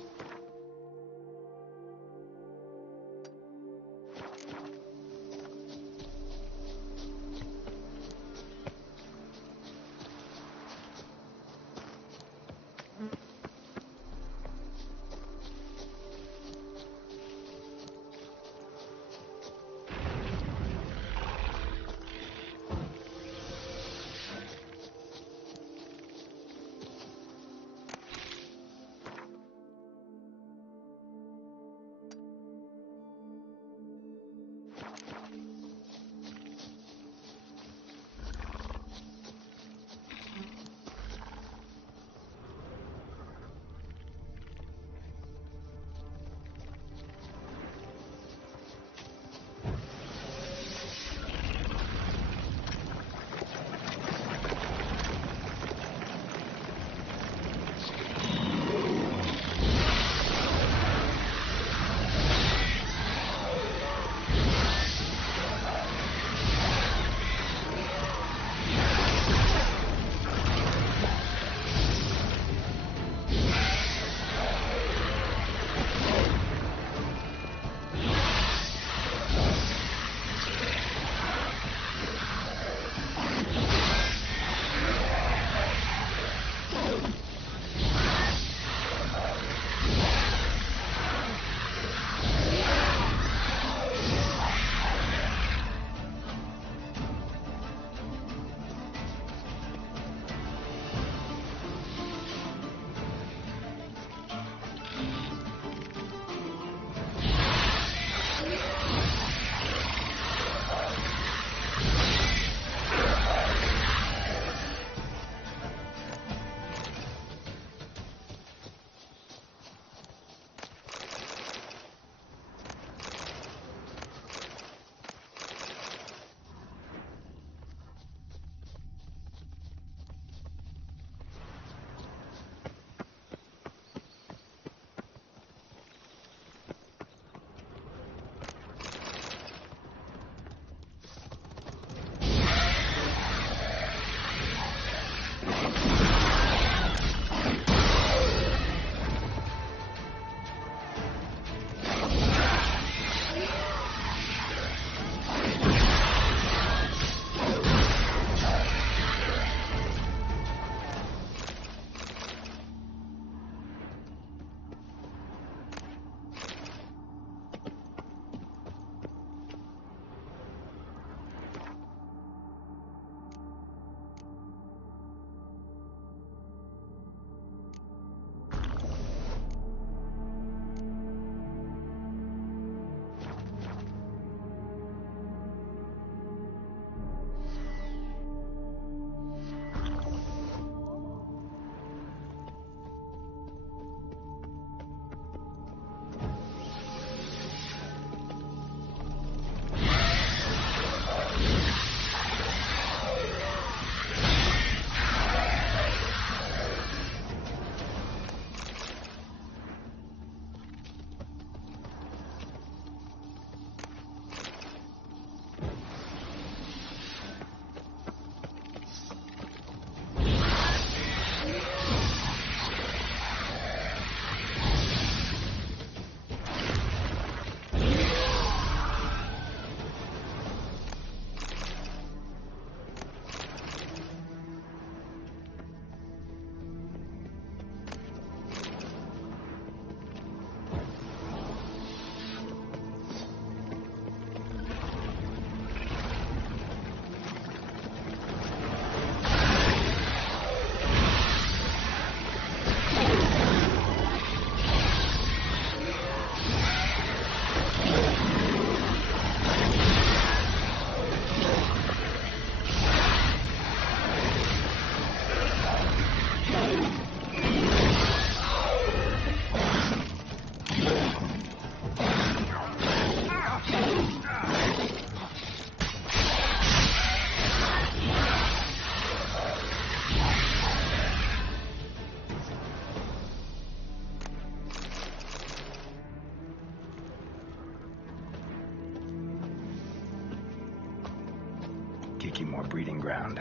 sneaky more breeding ground.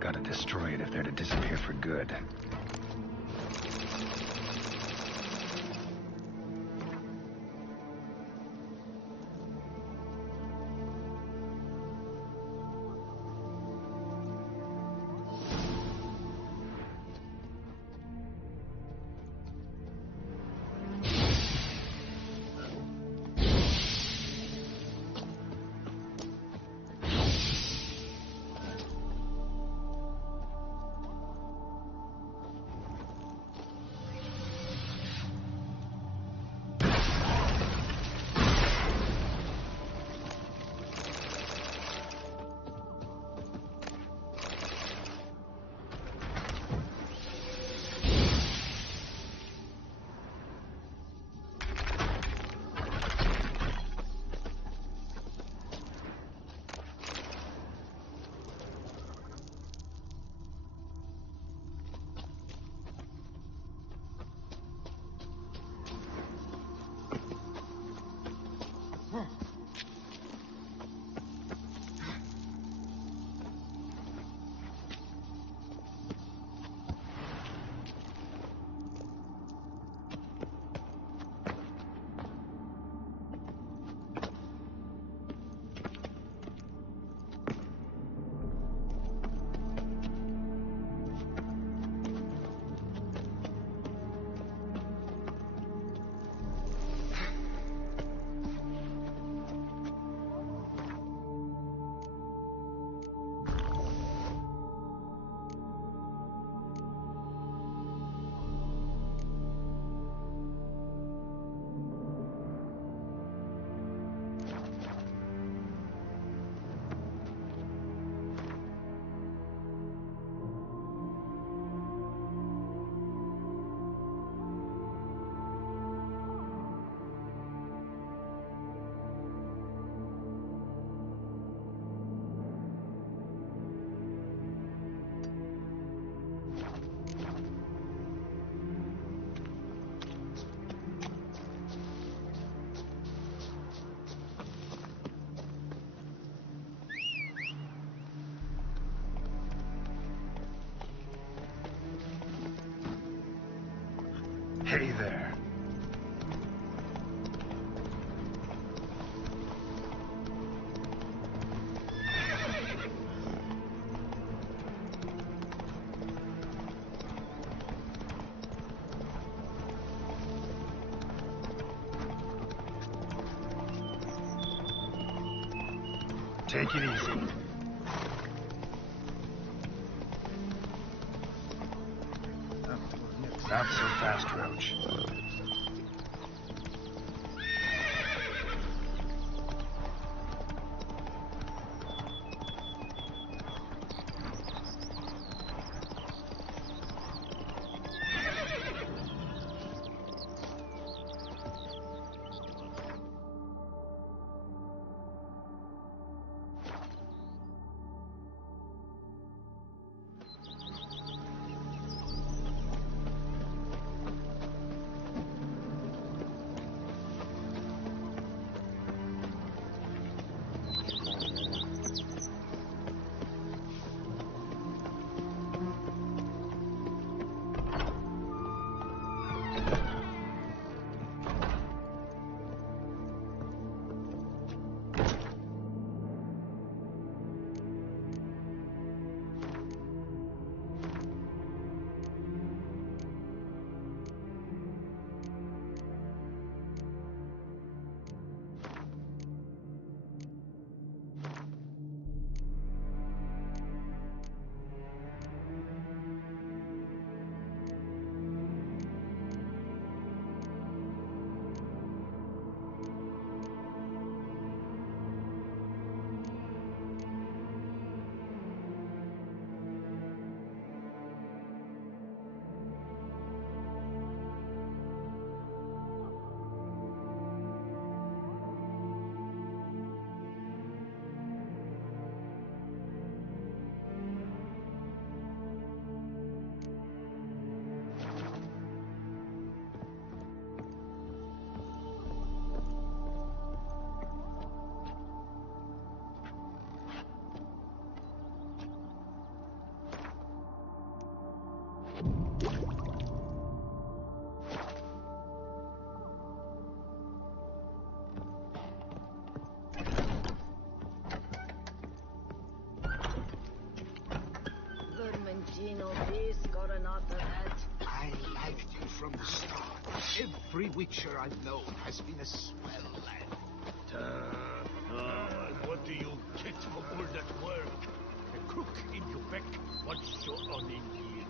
Gotta destroy it if they're to disappear for good. Hey there. Take it easy. Not so fast, Roach. Every witcher I've known has been a swell lad. What do you get for all that work? A crook in your back, what's your own in here?